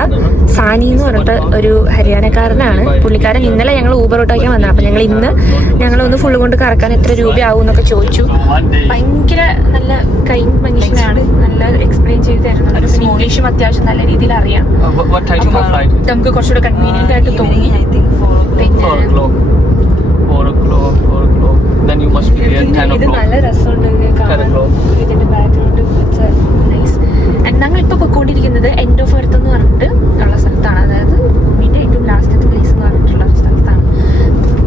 സാനി എന്ന് പറഞ്ഞിട്ട് ഒരു ഹരിയാനക്കാരനാണ്. പുള്ളിക്കാരൻ ഇന്നലെ ഞങ്ങൾ ഊബർ ഓട്ടോയ്ക്കാൻ വന്നത്. അപ്പൊ ഞങ്ങളൊന്ന് ഫുള്ള് കൊണ്ട് കറക്കാൻ എത്ര രൂപയാവും എന്നൊക്കെ ചോദിച്ചു. ഭയങ്കര നല്ല കൈൻഡ് മനുഷ്യനാണ്, നല്ല എക്സ്പ്ലെയിൻ ചെയ്ത് തരുന്നുണ്ട്. പിന്നെ ഇംഗ്ലീഷും അത്യാവശ്യം നല്ല രീതിയിൽ അറിയാം. നമുക്ക് കുറച്ചുകൂടെ കൺവീനിയന്റ് ആയിട്ട് തോന്നി. പിന്നെ Then you must be there 10 o'clock. നല്ല രസമുണ്ട് ഇതിന്റെ ബാക്ക്ഗ്രൗണ്ട്. ഞങ്ങളിപ്പോൾ പൊയ്ക്കൊണ്ടിരിക്കുന്നത് എൻഡ് ഓഫ് എർത്ത് എന്ന് പറഞ്ഞിട്ട് ഉള്ള സ്ഥലത്താണ്. അതായത് ഭൂമിൻ്റെ ഏറ്റവും ലാസ്റ്റത്തെ പ്ലേസ് എന്ന് പറഞ്ഞിട്ടുള്ള സ്ഥലത്താണ്.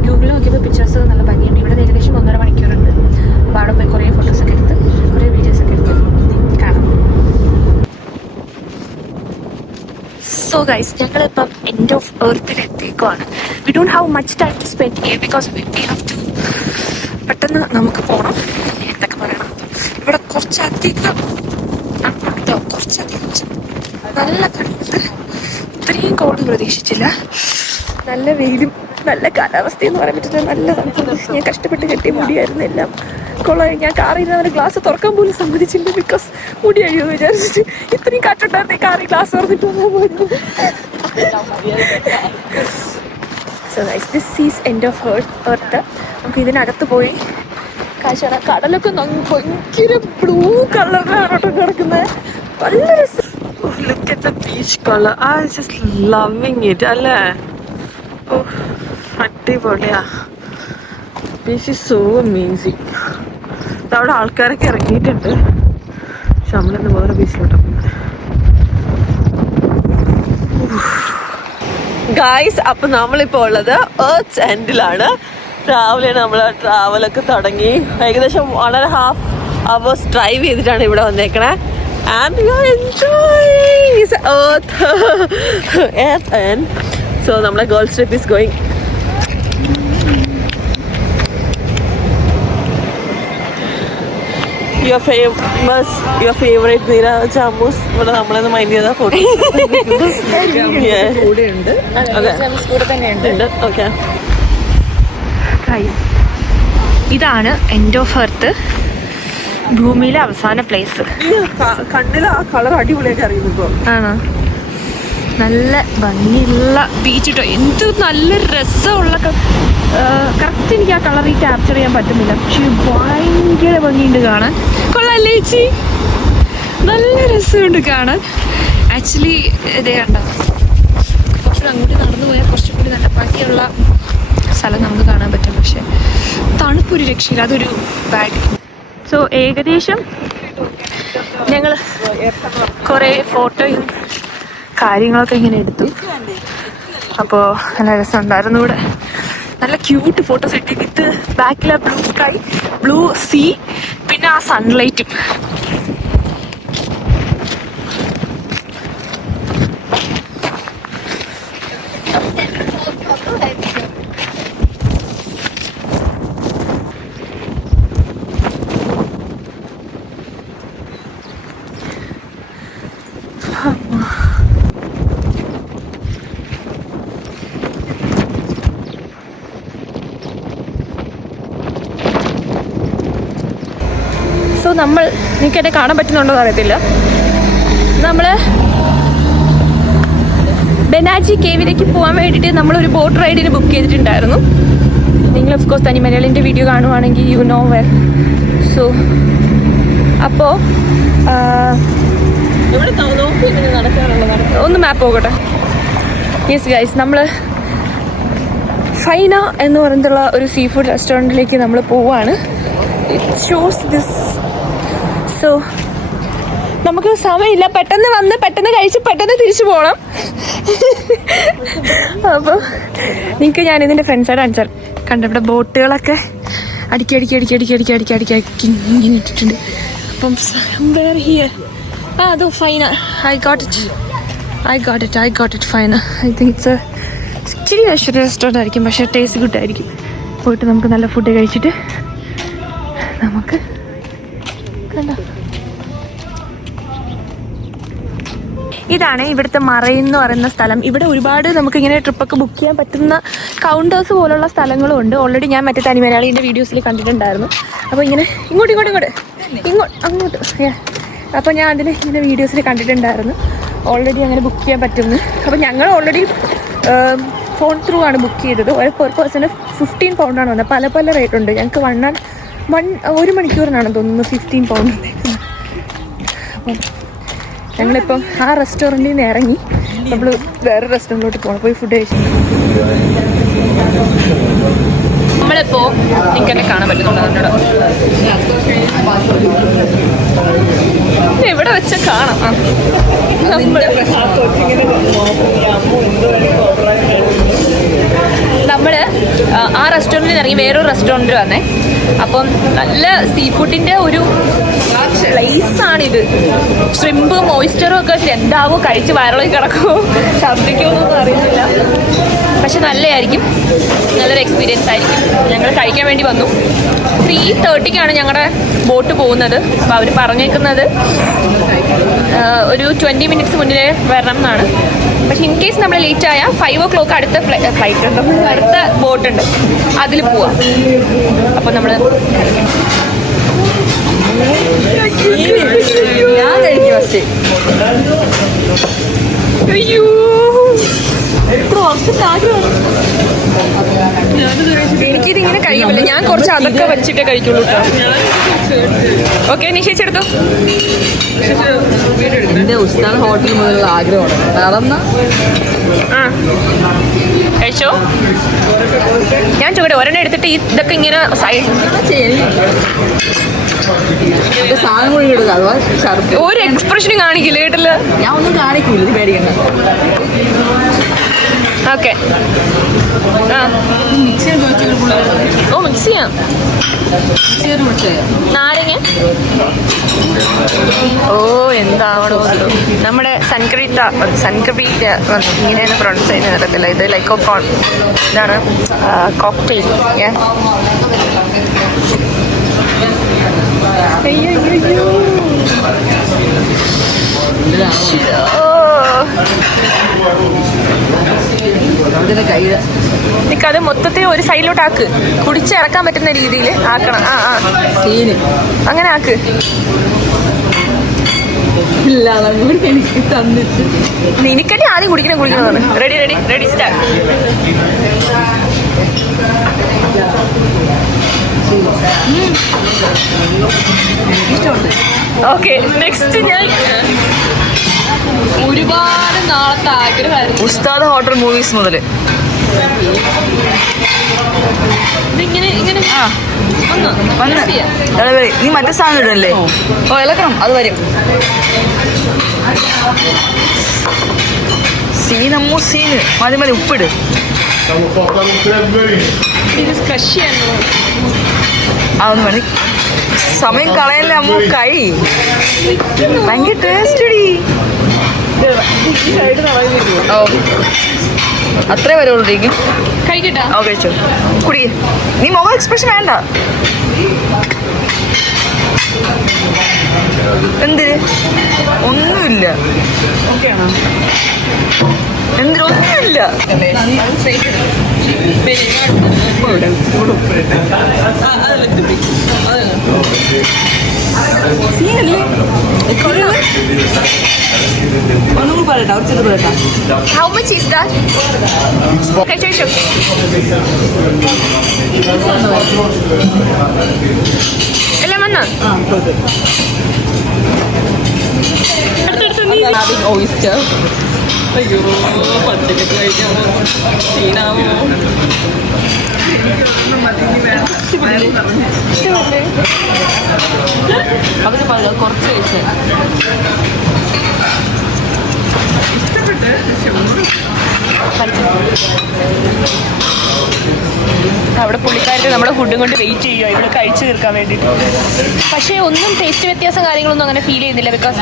ഗൂഗിളിൽ നോക്കിയപ്പോൾ പിക്ചേഴ്സ് നല്ല ഭംഗിയുണ്ട്. ഇവിടെ ഏകദേശം 1.5 മണിക്കൂറുണ്ട്. അപ്പോൾ അവിടെ പോയി കുറേ ഫോട്ടോസൊക്കെ എടുത്ത് കുറേ വീഡിയോസൊക്കെ എടുത്ത് കാണാം. സോ ഗൈസ്, ഞങ്ങളിപ്പം എൻഡ് ഓഫ് എർത്തിൽ എത്തിയേക്കുവാണ്. We don't have much time to spend here because we have to പെട്ടെന്ന് നമുക്ക് പോകണം. എന്തൊക്കെ പറയണം, ഇവിടെ കുറച്ചധികം നല്ല തണുപ്പുണ്ട്. ഇത്രയും കോൾഡ് പ്രതീക്ഷിച്ചില്ല. നല്ല വെയിലും നല്ല കാലാവസ്ഥയെന്ന് പറയാൻ പറ്റില്ല. നല്ല തണുപ്പുണ്ട്. ഞാൻ കഷ്ടപ്പെട്ട് കെട്ടിയ മുടിയായിരുന്നു എല്ലാം കൊള്ളാം. ഞാൻ കാറിൽ അവരെ ഗ്ലാസ് തുറക്കാൻ പോലും സമ്മതിച്ചില്ല, ബിക്കോസ് മുടി കഴിയുമെന്ന് വിചാരിച്ചിട്ട്. ഇത്രയും കാറ്റുണ്ടായിരുന്നേ കാറിൽ ഗ്ലാസ് തുറന്നിട്ട് വന്നാൽ പോയിരുന്നു. So guys, this is end of earth. നമുക്ക് ഇതിനകത്ത് പോയി കാഴ്ച. കടലൊക്കെ ഭയങ്കര ബ്ലൂ കളറാണ് കിടക്കുന്നത്. നല്ല രസം. Look at the beach color. I'm just loving it. അല്ലേ? ഓ അടിപൊളിയാ. This is so amazing. അവിടെ ആൾക്കാരൊക്കെ ഇറങ്ങിയിട്ടുണ്ട്. പക്ഷെ നമ്മളിന്ന് വേറെ ബീച്ചിലോട്ടാണ് പോകുന്നത്. ഗായ്സ്, അപ്പം നമ്മളിപ്പോൾ ഉള്ളത് എർത്ത് എൻഡിലാണ്. രാവിലെയാണ് നമ്മൾ ട്രാവലൊക്കെ തുടങ്ങി. ഏകദേശം 1.5 hours ഡ്രൈവ് ചെയ്തിട്ടാണ് ഇവിടെ വന്നേക്കണേ. And we are enjoying this earth end. So, our girls trip is going your favourite നീര ചാമൂസ് ഇവിടെ നമ്മളൊന്ന് മൈൻഡ് ചെയ്ത ഫോട്ടോ കൂടെ തന്നെയുണ്ട്. ഓക്കെ. ഇതാണ് എൻഡ് ഓഫ് എർത്ത്, ഭൂമിയിലെ അവസാന പ്ലേസ്. കണ്ണിൽ ആ കളർ അടിപൊളിയായിട്ട് അറിയുന്നു. ആണോ? നല്ല ഭംഗിയുള്ള ബീച്ച് കേട്ടോ. എന്ത് നല്ല രസമുള്ള, കറക്റ്റ് എനിക്ക് ആ കളർ ക്യാപ്ചർ ചെയ്യാൻ പറ്റുന്നില്ല, പക്ഷെ ഭയങ്കര ഭംഗിയുണ്ട് കാണാൻ. കൊള്ളാല്ലേ ചേച്ചി? നല്ല രസമുണ്ട് കാണാൻ. ആക്ച്വലി ഇതേ കണ്ട, കുറച്ചുകൂടി അങ്ങോട്ട് നടന്നു പോയാൽ കുറച്ചും കൂടി നല്ല ഭംഗിയുള്ള സ്ഥലം നമുക്ക് കാണാൻ പറ്റും. പക്ഷെ തണുപ്പൊരു രക്ഷയില്ല, അതൊരു ബാഡ്. സോ ഏകദേശം ഞങ്ങൾ കുറേ ഫോട്ടോയും കാര്യങ്ങളൊക്കെ ഇങ്ങനെ എടുത്തു. അപ്പോൾ നല്ല രസമുണ്ടായിരുന്നു. ഇവിടെ നല്ല ക്യൂട്ട് ഫോട്ടോസ് കിട്ടി. വിത്ത് ബാക്കിലെ ബ്ലൂ സ്കൈ, ബ്ലൂ സീ, പിന്നെ ആ സൺലൈറ്റും. സോ നമ്മൾ, നിങ്ങൾക്ക് എന്നെ കാണാൻ പറ്റുന്നുണ്ടോ എന്ന് അറിയത്തില്ല, നമ്മൾ ബെനാജി കേവിലേക്ക് പോകാൻ വേണ്ടിയിട്ട് നമ്മളൊരു ബോട്ട് റൈഡിന് ബുക്ക് ചെയ്തിട്ടുണ്ടായിരുന്നു. നിങ്ങൾ ഓഫ് കോഴ്സ് തനി മലയാളിൻ്റെ വീഡിയോ കാണുവാണെങ്കിൽ യു നോ വെൽ. സോ അപ്പോൾ ഒന്ന് മാപ്പ് പോകട്ടെ. യെസ് ഗൈസ്, നമ്മൾ ഫൈന എന്ന് പറഞ്ഞിട്ടുള്ള ഒരു സീ ഫുഡ് റെസ്റ്റോറൻറ്റിലേക്ക് നമ്മൾ പോവുകയാണ്. It shows this. സോ നമുക്ക് സമയമില്ല, പെട്ടെന്ന് വന്ന് പെട്ടെന്ന് കഴിച്ച് പെട്ടെന്ന് തിരിച്ചു പോകണം. അപ്പോൾ നിങ്ങൾക്ക് ഞാൻ ഇതിൻ്റെ ഫ്രണ്ട്സായിട്ട് കാണിച്ചാൽ കണ്ട, ഇവിടെ ബോട്ടുകളൊക്കെ അടുക്കി ഇങ്ങനെ ഇട്ടിട്ടുണ്ട്. അപ്പം വേർ ഹിയർ, അതോ ഫൈന, ഐ ഗോട്ട് ഇറ്റ് ഫൈന. ഐ തിങ്ക് ഇറ്റ്സ് ഇച്ചിരി ലക്ഷറി റെസ്റ്റോറൻ്റ് ആയിരിക്കും, പക്ഷേ ടേസ്റ്റ് ഗുഡ് ആയിരിക്കും. പോയിട്ട് നമുക്ക് നല്ല ഫുഡ് കഴിച്ചിട്ട് നമുക്ക് കണ്ടോ. ഇതാണ് ഇവിടുത്തെ മറൈൻ എന്ന് പറയുന്ന സ്ഥലം. ഇവിടെ ഒരുപാട് നമുക്കിങ്ങനെ ട്രിപ്പൊക്കെ ബുക്ക് ചെയ്യാൻ പറ്റുന്ന കൗണ്ടേഴ്സ് പോലുള്ള സ്ഥലങ്ങളും ഉണ്ട്. ഓൾറെഡി ഞാൻ മറ്റേ തനി മലയാളീൻ്റെ വീഡിയോസിൽ കണ്ടിട്ടുണ്ടായിരുന്നു. അപ്പോൾ ഇങ്ങനെ അങ്ങോട്ട് അപ്പോൾ ഞാൻ അതിൽ ഇങ്ങനെ വീഡിയോസിൽ കണ്ടിട്ടുണ്ടായിരുന്നു ഓൾറെഡി അങ്ങനെ ബുക്ക് ചെയ്യാൻ പറ്റുമെന്ന്. അപ്പോൾ ഞങ്ങൾ ഓൾറെഡി ഫോൺ ത്രൂ ആണ് ബുക്ക് ചെയ്തത്. പെർ പേഴ്സണ് 15 പൗണ്ടാണ് വന്നത്. പല റേറ്റ് ഉണ്ട്. ഞങ്ങൾക്ക് 1 മണിക്കൂറിനാണ് തോന്നുന്നു 15 പൗണ്ട്. അപ്പം ഞങ്ങളിപ്പം ആ റെസ്റ്റോറൻറ്റിൽ നിന്ന് ഇറങ്ങി നമ്മൾ വേറെ റെസ്റ്റോറൻറ്റിലോട്ട് പോകണം, പോയി ഫുഡ് കഴിച്ചു. നമ്മളിപ്പോൾ നിങ്ങൾക്ക് എന്നെ കാണാൻ പറ്റുന്നുണ്ടോ? എവിടെ വെച്ച കാണാം. നമ്മൾ ആ റെസ്റ്റോറൻറ്റിൽ ഇറങ്ങി വേറൊരു റെസ്റ്റോറൻറ്റിൽ വന്നേ. അപ്പം നല്ല സീ ഫുഡിൻ്റെ ഒരു പ്ലേസാണിത്. ഷ്രിമ്പ് മോയ്സ്ചറും ഒക്കെ എന്താവോ കഴിച്ച് വയറിളകി കിടക്കുമോ ഛർദ്ദിക്കുമോ എന്നൊന്നും അറിയുന്നില്ല. പക്ഷെ നല്ലതായിരിക്കും, നല്ലൊരു എക്സ്പീരിയൻസ് ആയിരിക്കും. ഞങ്ങൾ കഴിക്കാൻ വേണ്ടി വന്നു. 3:30 ഞങ്ങളുടെ ബോട്ട് പോകുന്നത്. അപ്പോൾ അവർ പറഞ്ഞേക്കുന്നത് ഒരു 20 മിനിറ്റ്സ് മുന്നേ വരണം എന്നാണ്. പക്ഷെ ഇൻ കേസ് നമ്മൾ ലേറ്റ് ആയാൽ 5 o'clock അടുത്ത ഫ്ലൈറ്റ് ഉണ്ട്, അടുത്ത ബോട്ടുണ്ട്, അതിൽ പോവാം. അപ്പോൾ നമ്മൾ ഞാൻ കഴിക്കും ഫസ്റ്റ്. അയ്യോ എനിക്കിതിങ്ങനെ കഴിയുമല്ലോ. ഞാൻ കുറച്ച് അതൊക്കെ വെച്ചിട്ടേ കഴിക്കുള്ളൂ കേട്ടോ. ഓക്കെ, നിശ്ചയിച്ചെടുത്തു. എന്റെ ഉസ്താദ് ഹോട്ടൽ മുതലുള്ള ആഗ്രഹമാണ് നടന്ന. കഴിച്ചോ? ഞാൻ ചോദിക്കട്ടെ, ഒരെണ്ണം എടുത്തിട്ട് ഇതൊക്കെ ഇങ്ങനെ സൈഡ് സാധനം കൂടി എടുക്കുക, അഥവാ ഷർട്ട് ഒരു എക്സ്പ്രഷനും കാണിക്കില്ല കേട്ടില്ല. ഞാൻ ഒന്നും കാണിക്കില്ല, ഇത് പേടിക്കണ്ട. ഓക്കെ, ഓ മിക്സ് ചെയ്യാം. നാരങ്ങ, ഓ എന്താവണോ നമ്മുടെ സൻക്രീറ്റ ഇങ്ങനെയാണ് പ്രൊണൗൺസ് ചെയ്യുന്നത് അറിയത്തില്ല. ഇത് ലൈക്കോക്കോൺ, ഇതാണ് കോക്ടെയിൽ. എനിക്കത് മൊത്തത്തിൽ ഒരു സൈഡിലോട്ട് ആക്ക്, കുടിച്ചിറക്കാൻ പറ്റുന്ന രീതിയിൽ ആക്കണം. സീന് അങ്ങനെ ആക്ക്. ഇല്ല എനിക്ക് തന്നിട്ട് നിനക്കന്നെ ആദ്യം കുടിക്കണമെന്നാണ്. Ready ready ready start. ഇഷ്ടമുണ്ട്. ഓക്കെ, നെക്സ്റ്റ് ഞാൻ ഒരുപാട് നാളത്തെ ആഗ്രഹമായിരുന്നു. ഉസ്താദ് ഹോട്ടൽ മൂവീസ് മുതൽ ഇതിങ്ങനെ ഇങ്ങനെ വന്ന് നീ മറ്റേ സാധനം ഇടല്ലേ? ഓ ഇളക്കണം, അത് വരും. സീനമ്മു സീന്. മതി മതി, ഉപ്പിട്. ഇത് ക്രഷ് ചെയ്യാനോ? അതൊന്നും മതി. സമയം കളയല്ലേ അമ്മു, കൈ ഭയങ്കര ടേസ്റ്റ്. ഓ അത്രേ വരുള്ളൂരിക്കും. കഴിക്കട്ടാ? ഓ കഴിച്ചോ, കുടിക്ക്. നീ മുഖം എക്സ്പ്രഷൻ വേണ്ട. എന്തിന്? ഒന്നുമില്ല. എന്തിനൊന്നുമില്ല. ഒന്നും പറയട്ടെ, അവർ ചെന്ന് പറയട്ടെ. How much is that? കഴിച്ചോ. എല്ലാം വന്നോ? ഓയിസ്റ്റർ. അയ്യോ പച്ചക്ക് കഴിക്കാമോ? ക്ഷീണാമോ? അവര് പറയാം കുറച്ച് കഴിച്ചു. അവിടെ പുള്ളിക്കാർക്ക് നമ്മുടെ ഫുഡും കൊണ്ട് വെയിറ്റ് ചെയ്യുക ഇവിടെ കഴിച്ചു തീർക്കാൻ വേണ്ടിയിട്ട്. പക്ഷേ ഒന്നും ടേസ്റ്റ് വ്യത്യാസം കാര്യങ്ങളൊന്നും അങ്ങനെ ഫീൽ ചെയ്യുന്നില്ല. ബിക്കോസ്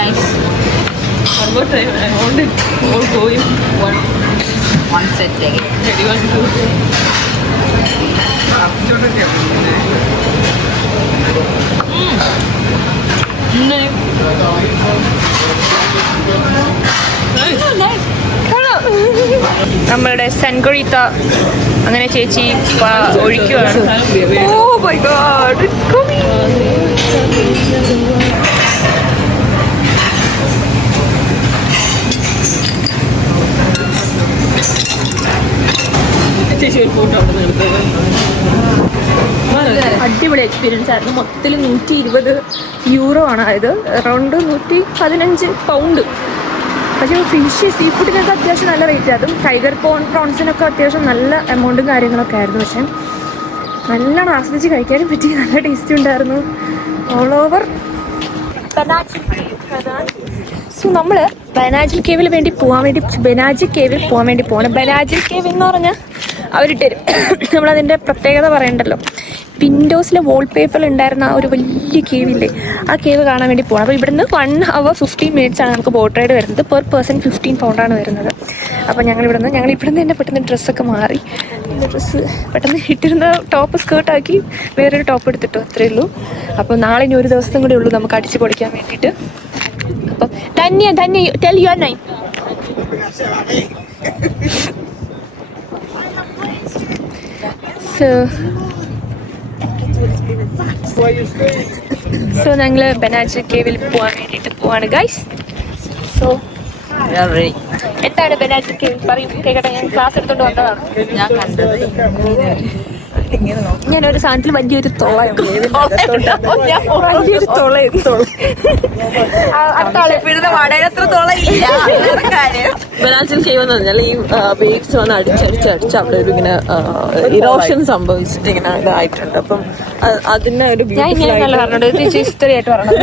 നമ്മളുടെ സെൻഗൊഴിത്ത അങ്ങനെ ചേച്ചി ഒഴിക്കുകയാണ്. Oh my god, it's coming. അടിപൊളി എക്സ്പീരിയൻസ് ആയിരുന്നു. മൊത്തത്തിൽ 120 ആണ് ആയത്. Around 115 pound. പക്ഷേ ഫിഷ് സീ ഫുഡിനൊക്കെ അത്യാവശ്യം നല്ല റേറ്റ് ആയിരുന്നു. ടൈഗർ പ്രോൺസിനൊക്കെ അത്യാവശ്യം നല്ല എമൗണ്ടും കാര്യങ്ങളൊക്കെ ആയിരുന്നു. പക്ഷേ നല്ലോണം ആസ്വദിച്ച് കഴിക്കാനും പറ്റി. നല്ല ടേസ്റ്റ് ഉണ്ടായിരുന്നു. ഓൾ ഓവർ സോ നമ്മൾ ബനാജിൽ കേവിൽ പോകാൻ വേണ്ടി പോകണം. ബനാജിൽ കേവ് എന്ന് പറഞ്ഞാൽ അവരിട്ടരും. നമ്മളതിൻ്റെ പ്രത്യേകത പറയണ്ടല്ലോ. വിൻഡോസിലെ വാൾപേപ്പറിൽ ഉണ്ടായിരുന്ന ആ ഒരു വലിയ കേവില്ലേ, ആ കേവ് കാണാൻ വേണ്ടി പോകണം. അപ്പോൾ ഇവിടുന്ന് 1 hour 15 minutes ആണ് നമുക്ക് ബോട്ട് റൈഡ് വരുന്നത്. പെർ പേഴ്സൺ 15 pound വരുന്നത്. അപ്പോൾ ഞങ്ങൾ ഇവിടുന്ന് തന്നെ പെട്ടെന്ന് ഡ്രസ്സൊക്കെ മാറി. ഡ്രസ്സ് പെട്ടെന്ന് ഇട്ടിരുന്ന ടോപ്പ് സ്കേർട്ടാക്കി വേറൊരു ടോപ്പ് എടുത്തിട്ടു, അത്രയേ ഉള്ളൂ. അപ്പോൾ നാളെ ഇനി ഒരു ദിവസം കൂടെ ഉള്ളൂ നമുക്ക് അടിച്ച് പൊളിക്കാൻ വേണ്ടിയിട്ട്. അപ്പം Dhanya tell your name. So ഞങ്ങൾ ബനാജ് കേവിൽ പോകാൻ വേണ്ടിയിട്ട് പോവാണ് ഗൈസ്. സോ എന്താണ് ബനാജ് കേവ് പറയും കേൾക്കട്ടെ. ഞാൻ ക്ലാസ് എടുത്തോണ്ട് വന്നതാണ്. ഞാൻ കണ്ടത് ഞാനൊരു സാധനത്തിൽ വലിയൊരു തുളയുണ്ട്. ബനാജിൽ കേവ് എന്ന് പറഞ്ഞാൽ ഈ വേവ്സ് വന്ന് അടിച്ചടിച്ച് അവിടെ ഒരു ഇങ്ങനെ ഇറോഷൻ സംഭവിച്ചിട്ട് ഇങ്ങനെ ഇതായിട്ടുണ്ട്. അപ്പം അതിന് ഒരു ഞാൻ ഇങ്ങനെ പറഞ്ഞത് ഹിസ്റ്ററിയായിട്ട് പറഞ്ഞത്.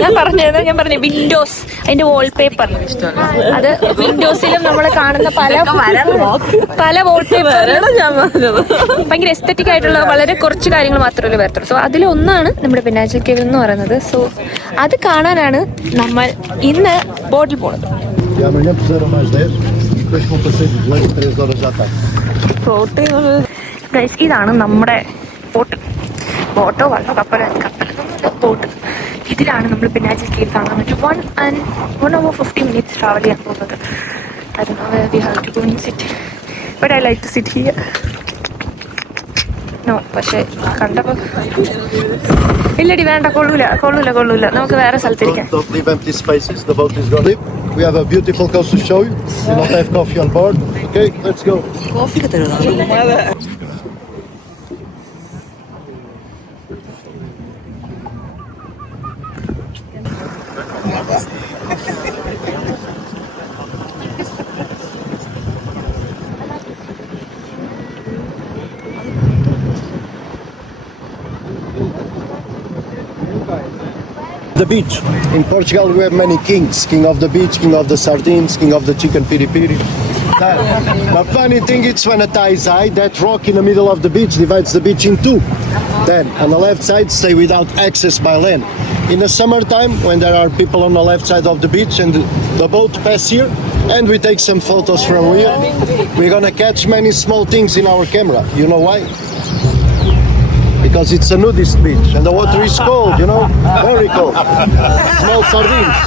ഞാൻ പറഞ്ഞു വിൻഡോസ്, അതിന്റെ വാൾപേപ്പർ. അത് വിൻഡോസിലും നമ്മൾ കാണുന്ന പല വാൾപേപ്പർ ഞാൻ പറഞ്ഞത് ഭയങ്കര എസ്തെറ്റിക് ആയിട്ടുള്ള വളരെ കുറച്ച് കാര്യങ്ങൾ മാത്രമേ വരത്തുള്ളൂ. സോ അതിലൊന്നാണ് നമ്മുടെ ബനാജിൽ കേവ് എന്ന് പറയുന്നത്. സോ അത് കാണാനാണ് നമ്മൾ ഇന്ന് ബോട്ടിൽ പോണത്. E amanhã puseram mais 10 e depois vão passeio de leite 3 horas à tarde. Guys, ഇതാണ് നമ്മുടെ ബോട്ട്. ബോട്ടോ വള്ളോ കപ്പലൊന്നും ബോട്ട്. ഇതിലാണ് നമ്മൾ ബെനാജിൽ കേവ് കാണാൻ പറ്റും. 1 hour 50 minutes ട്രാവൽ ചെയ്യാൻ പോകുന്നത്. I don't know where we have to go and sit, but I like to sit here. No, പക്ഷേ കണ്ടപ്പോൾ ഇല്ലടി വേണ്ട, കൊള്ളൂല, നമുക്ക് വേറെ സ്ഥലത്തിരിക്കാം. Don't leave empty spaces. The boat is going to leave. We have a beautiful coast to show you. We don't have coffee on board. Okay, let's go. Coffee ഒക്കെ തരുമോ? The beach. In Portugal, we have many kings. King of the beach, king of the sardines, king of the chicken piri-piri. The funny thing is when a tide is high, that rock in the middle of the beach divides the beach in two. Then, on the left side, stay without access by land. In the summertime, when there are people on the left side of the beach and the boat pass here, and we take some photos from here, we're gonna catch many small things in our camera. You know why? Because it's a nudist beach and the water is cold, you know, very cold. Small sardines.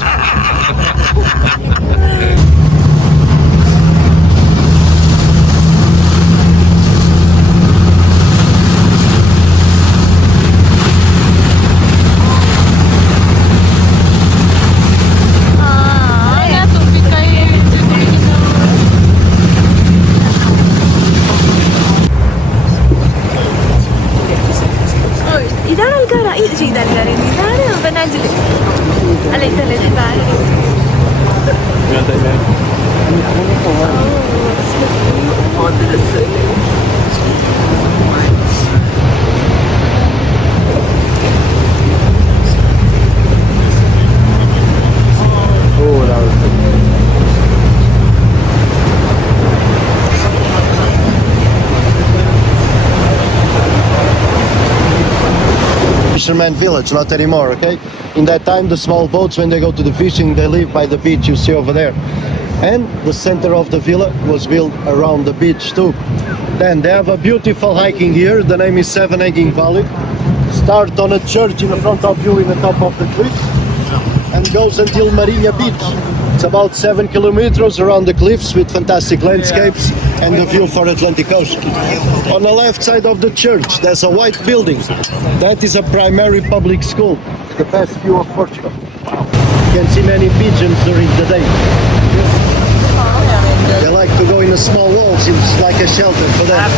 ഇതാണ് ആൾക്കാരാ ഇത് ചെയ്ത ആൾക്കാർ. ഇതാണ് ബെനാജിൽ അല്ല, ഇതല്ലേ ഇത് paradise. Fisherman village, not anymore, okay? In that time, the small boats, when they go to the fishing, they live by the beach you see over there. And the center of the villa was built around the beach too. Then they have a beautiful hiking here. The name is Seven Hanging Valley. Start on a church in the front of you in the top of the cliff and goes until Marinha Beach. It's about 7 kilometers around the cliffs with fantastic landscapes and the view for Atlantic Ocean. On the left side of the church, there's a white building. That is a primary public school. It's the best view of Portugal. You can see many pigeons during the day. They like to go in the small walls. It's like a shelter for them.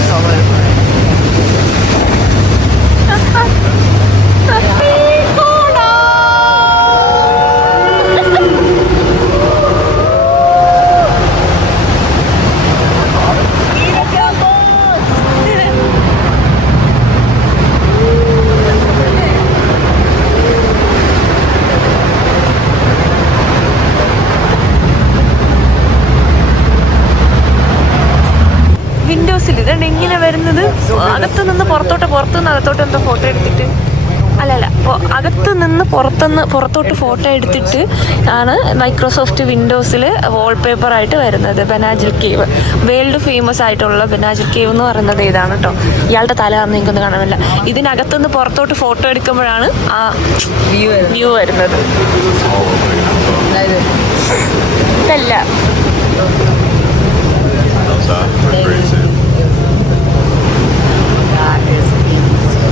വിൻഡോസിൽ ഇതാണ് ഇങ്ങനെ വരുന്നത്. അകത്ത് നിന്ന് പുറത്തുനിന്ന് അകത്തോട്ട് എന്തോ photo എടുത്തിട്ട് അകത്ത് നിന്ന് പുറത്തോട്ട് ഫോട്ടോ എടുത്തിട്ട് ആണ് മൈക്രോസോഫ്റ്റ് വിൻഡോസിൽ വാൾപേപ്പറായിട്ട് വരുന്നത്. ബെനാജിൽ കേവ്, വേൾഡ് ഫേമസ് ആയിട്ടുള്ള ബെനാജിൽ കേവ് എന്ന് പറയുന്നത് ഇതാണ് കേട്ടോ. ഇയാളുടെ തല കാരണം എനിക്കൊന്നും കാണാനില്ല. ഇതിനകത്തുനിന്ന് പുറത്തോട്ട് ഫോട്ടോ എടുക്കുമ്പോഴാണ് ആ വ്യൂ വരുന്നത്. ഇതല്ല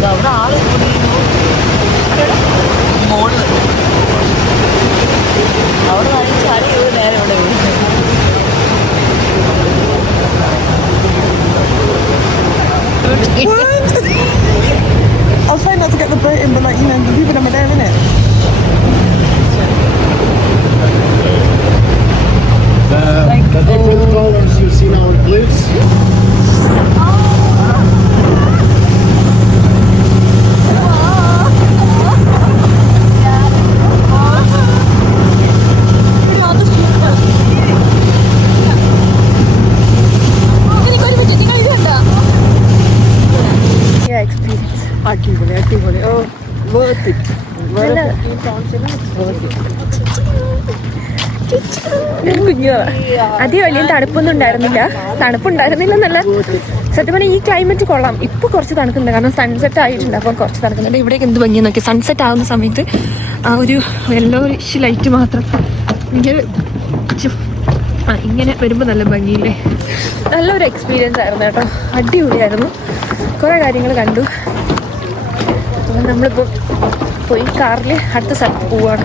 അവിടെ ആള് മോള് അവിടെ നല്ല ചളി നേരെ ഇവിടെ I was trying not to get the boat in, but like, you know, the people them are there, innit? The different colors you see in our cliffs. അടിപൊളി. ഓ, worth it. അധികം വലിയ തണുപ്പൊന്നും ഉണ്ടായിരുന്നില്ല. തണുപ്പുണ്ടായിരുന്നില്ലെന്നല്ല, സത്യം പറഞ്ഞാൽ ഈ ക്ലൈമറ്റ് കൊള്ളാം. ഇപ്പൊ കുറച്ച് തണുക്കുന്നുണ്ട്, കാരണം സൺസെറ്റ് ആയിട്ടുണ്ട്. അപ്പം കുറച്ച് തണുക്കുന്നുണ്ട്. ഇവിടേക്ക് എന്ത് ഭംഗിയെന്ന് നോക്കി, സൺസെറ്റ് ആകുന്ന സമയത്ത് ആ ഒരു യെല്ലോയിഷ് ലൈറ്റ് മാത്രം ഇങ്ങനെ വരുമ്പോൾ നല്ല ഭംഗിയില്ലേ. നല്ലൊരു എക്സ്പീരിയൻസ് ആയിരുന്നു കേട്ടോ, അടിപൊളിയായിരുന്നു. കുറേ കാര്യങ്ങൾ കണ്ടു. അപ്പം നമ്മളിപ്പോൾ പോയി കാറിൽ അടുത്ത സ്ഥലത്ത് പോവുകയാണ്.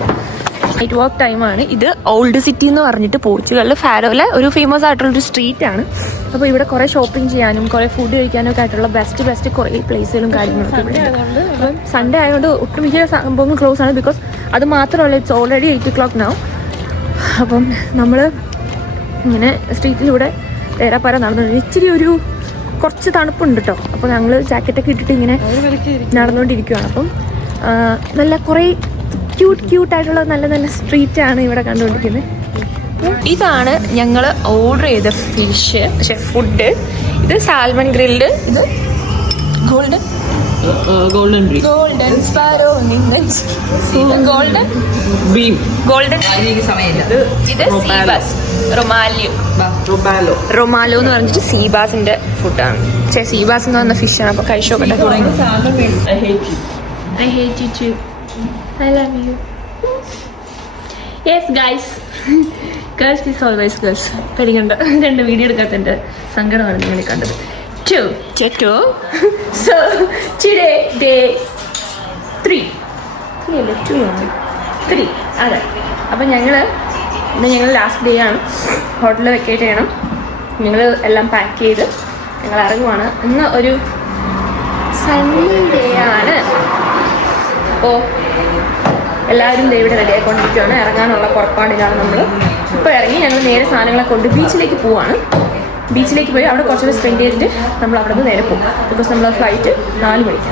നൈറ്റ് വാക്ക് ടൈമാണ്. ഇത് ഓൾഡ് സിറ്റി എന്ന് പറഞ്ഞിട്ട് പോർച്ചുഗലിൽ ഫാരോയിലെ ഒരു ഫേമസ് ആയിട്ടുള്ളൊരു സ്ട്രീറ്റ് ആണ്. അപ്പോൾ ഇവിടെ കുറേ ഷോപ്പിംഗ് ചെയ്യാനും കുറേ ഫുഡ് കഴിക്കാനും ഒക്കെ ആയിട്ടുള്ള ബെസ്റ്റ് കുറേ പ്ലേസുകളും കാര്യങ്ങളൊക്കെ ഇവിടെ ഉണ്ട്. അപ്പം സൺഡേ ആയതുകൊണ്ട് ഒട്ടുമിക്ക സംഭവങ്ങൾ ക്ലോസ് ആണ്. ബിക്കോസ് അത് മാത്രമല്ല, ഇറ്റ്സ് ഓൾറെഡി 8 o'clock now. അപ്പം നമ്മൾ ഇങ്ങനെ സ്ട്രീറ്റിലൂടെ തേരാപ്പാര നടന്നു. ഇച്ചിരി ഒരു കുറച്ച് തണുപ്പുണ്ട് കേട്ടോ. അപ്പോൾ ഞങ്ങൾ ജാക്കറ്റൊക്കെ ഇട്ടിട്ട് ഇങ്ങനെ നടന്നുകൊണ്ടിരിക്കുകയാണ്. അപ്പം നല്ല കുറേ ക്യൂട്ടായിട്ടുള്ള നല്ല സ്ട്രീറ്റാണ് ഇവിടെ കണ്ടുകൊണ്ടിരിക്കുന്നത്. ഇതാണ് ഞങ്ങൾ ഓർഡർ ചെയ്ത ഫുഡ്. ഇത് സാൽമൺ ഗ്രിൽഡ്, ഇത് golden sparrow, golden beam golden, ഇത് സീബാസ് റൊമാലോ എന്ന് പറഞ്ഞിട്ട് സീബാസിന്റെ ഫുഡാണ്. സീബാസ് എന്ന് പറഞ്ഞ ഫിഷാണ്. അപ്പൊ കഴിച്ചോക്കട്ടെ. I hate you too. I love you. Yes guys. Girls is always girls. പേടിക്കണ്ട, 2 വീഡിയോ എടുക്കാത്തതിന്റെ സങ്കടമാണ് നിങ്ങൾ കണ്ടത്. 2 So today day 3 അതെ. അപ്പം ഞങ്ങൾ ലാസ്റ്റ് ഡേ ആണ്. ഹോട്ടലിൽ വെക്കേറ്റ് ചെയ്യണം. ഞങ്ങൾ എല്ലാം പാക്ക് ചെയ്ത് ഞങ്ങൾ ഇറങ്ങുവാണ്. ഇന്ന് ഒരു സൺഡേ ആണ്. അപ്പോൾ എല്ലാവരും ഇവിടെ റെഡി ആയിക്കൊണ്ടിരിക്കുകയാണ്. ഇറങ്ങാനുള്ള പുറപ്പാടിലാണ് നമ്മൾ. ഇപ്പോൾ ഇറങ്ങി ഞങ്ങൾ നേരെ സാധനങ്ങളെ കൊണ്ട് ബീച്ചിലേക്ക് പോവാണ്. ബീച്ചിലേക്ക് പോയി അവിടെ കുറച്ചുകൂടെ സ്പെൻഡ് ചെയ്തിട്ട് നമ്മൾ അവിടെ നിന്ന് നേരെ പോകും. ബിക്കോസ് നമ്മളെ ഫ്ലൈറ്റ് 4 മണിക്ക്.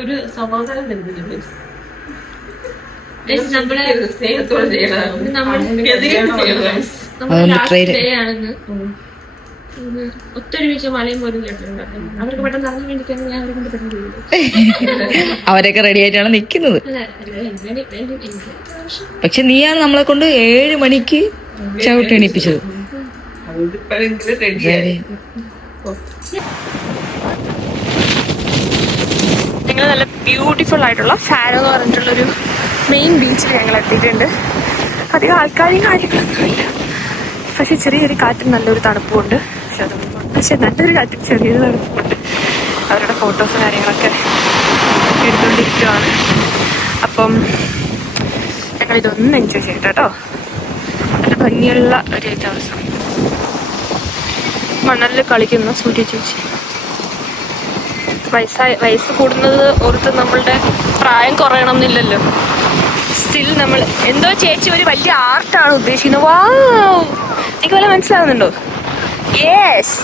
ഒരു സമാധാനം തരുന്നില്ല. ഒത്തൊരുമിച്ച് മലയും പോലും കേട്ടിട്ടുണ്ട്. അവർക്ക് പെട്ടെന്ന് അറിഞ്ഞു വേണ്ടിയിട്ടാണ് ഞാൻ അവരെ കൊണ്ട് പെട്ടെന്ന് അവരൊക്കെ റെഡി ആയിട്ടാണ് നിൽക്കുന്നത്. പക്ഷെ നീയാണ് നമ്മളെ കൊണ്ട് 7 മണിക്ക് ചവിട്ടി എണീപ്പിച്ചത്. ഞങ്ങൾ നല്ല ബ്യൂട്ടിഫുൾ ആയിട്ടുള്ള ഫാരോ എന്ന് പറഞ്ഞിട്ടുള്ളൊരു മെയിൻ ബീച്ചിൽ ഞങ്ങൾ എത്തിയിട്ടുണ്ട്. അധികം ആൾക്കാരും കാര്യങ്ങളൊന്നുമില്ല. പക്ഷെ ചെറിയൊരു കാറ്റും നല്ലൊരു തണുപ്പുമുണ്ട്. പക്ഷെ നല്ലൊരു കാറ്റും ചെറിയൊരു തണുപ്പുമുണ്ട്. അവരുടെ ഫോട്ടോസും കാര്യങ്ങളൊക്കെ എടുത്തുകൊണ്ടിരിക്കുകയാണ്. അപ്പം ഞങ്ങളിതൊന്നും എൻജോയ് ചെയ്യട്ടെ കേട്ടോ. നല്ല ഭംഗിയുള്ള ഒരു ദിവസം. മണലിൽ കളിക്കുന്ന സൂര്യ ചേച്ചി. വയസ്സ് കൂടുന്നത് ഓർത്ത് നമ്മളുടെ പ്രായം കുറയണം എന്നില്ലല്ലോ. സ്റ്റിൽ നമ്മൾ എന്തോ ചേച്ചി ഒരു വലിയ ആർട്ടാണ് ഉദ്ദേശിക്കുന്നത്. വാവ്, എനിക്ക് വല്ല മനസ്സിലാവുന്നുണ്ടോ? യെസ്.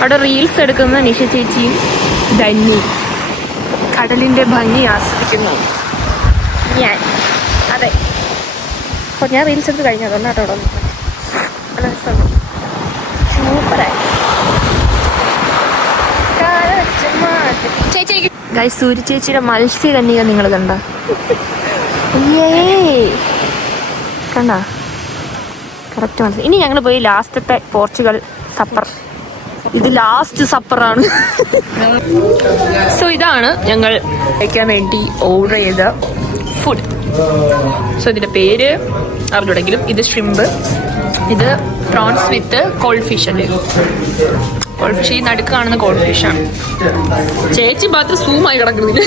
അവിടെ റീൽസ് എടുക്കുന്ന നിഷ ചേച്ചിയും ധന്യ കടലിന്റെ ഭംഗി ആസ്വദിക്കുന്നു. ഞാൻ അതെ. അപ്പോൾ ഞാൻ റീൽസ് എടുത്ത് കഴിഞ്ഞു, അതുകൊണ്ടാട്ടോ അവിടെ വന്നത്. നല്ല രസമുണ്ട്, സൂപ്പറായി. ഗൈസ്, സൂര്യ ചേച്ചിയുടെ മത്സ്യകന്യക നിങ്ങൾ കണ്ട? കണ്ട? കറക്റ്റ് മനസ്സിലായി. ഇനി ഞങ്ങൾ പോയി ലാസ്റ്റത്തെ പോർച്ചുഗൽ സപ്പർ. ഇത് ലാസ്റ്റ് സപ്പറാണ്. സോ ഇതാണ് ഞങ്ങൾ കഴിക്കാൻ വേണ്ടി ഓർഡർ ചെയ്ത ഫുഡ്. സോ ഇതിൻ്റെ പേര് അറിഞ്ഞുണ്ടെങ്കിലും ഇത് ഷ്രിമ്പ്, ഇത് പ്രോൺസ് വിത്ത് കോൾഡ് ഫിഷ് അല്ലേ. കോൾഡ് ഫിഷ്, ഈ നടുക്ക് കാണുന്ന കോൾഡ് ഫിഷാണ്. ചേച്ചി മാത്രം സൂമായി കിടക്കുന്നില്ല.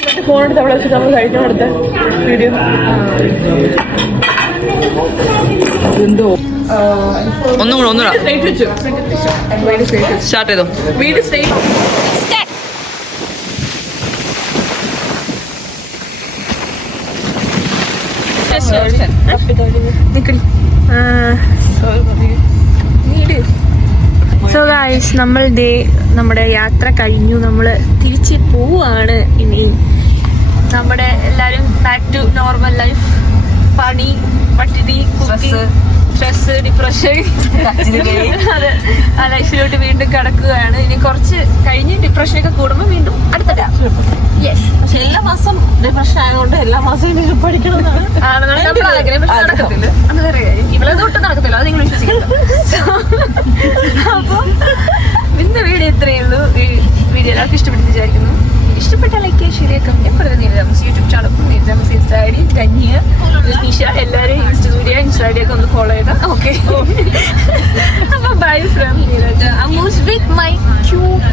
ചേച്ചി ഫോണെടുത്ത് അവിടെ വെച്ചിട്ട് നമ്മൾ കഴിക്കാൻ കൊടുത്ത വീഡിയോ. ഒന്നുകൂടെ സ്റ്റാർട്ട് ചെയ്തോ. വീട് സ്ട്രേറ്റ്. സോ ഗൈസ്, നമ്മുടെ യാത്ര കഴിഞ്ഞു. നമ്മൾ തിരിച്ച് പോവാണ്. ഇനി നമ്മുടെ എല്ലാരും ബാക്ക് ടു നോർമൽ ലൈഫ്. പണി, പട്ടിണി, കുക്കിംഗ്, സ്ട്രെസ്, ഡിപ്രഷൻ, അതെ ആ ലൈഫിലോട്ട് വീണ്ടും കിടക്കുകയാണ്. ഇനി കുറച്ച് കഴിഞ്ഞ് ഡിപ്രഷനൊക്കെ കൂടുമ്പോൾ വീണ്ടും അടുത്ത യെസ്. പക്ഷെ എല്ലാ മാസം ഡിപ്രഷൻ ആയതുകൊണ്ട് എല്ലാ മാസവും പഠിക്കണമെന്നാണ് നടക്കത്തില്ല. അത് വേറെ കാര്യം. ഇവളത് ഒട്ടും നടക്കത്തില്ല, അത് നിങ്ങൾ വിശ്വസിക്കുന്നത്. അപ്പൊ ഇന്ന് വീഡിയോ ഇത്രയേ ഉള്ളൂ. ഈ വീഡിയോ എല്ലാവർക്കും ഇഷ്ടപ്പെട്ടു വിചാരിക്കുന്നു. ഇഷ്ടപ്പെട്ട ലൈക്ക് ചെയ്യുക, ഷെയർ ചെയ്യുക, കമന്റ് പറയുക. നീരജാമസ് യൂട്യൂബ് ചാനൽ, നീരജാമസ് Insta I D, Dhanya, Nisha, എല്ലാവരും ഇൻസ്റ്റാ ഐ ഡി ഒക്കെ ഒന്ന് ഫോളോ ചെയ്താൽ ഓക്കെ. അപ്പൊ ബൈ ഫ്രം നീരജ അമൂസ് വിത്ത് മൈ ക്യൂട്ട്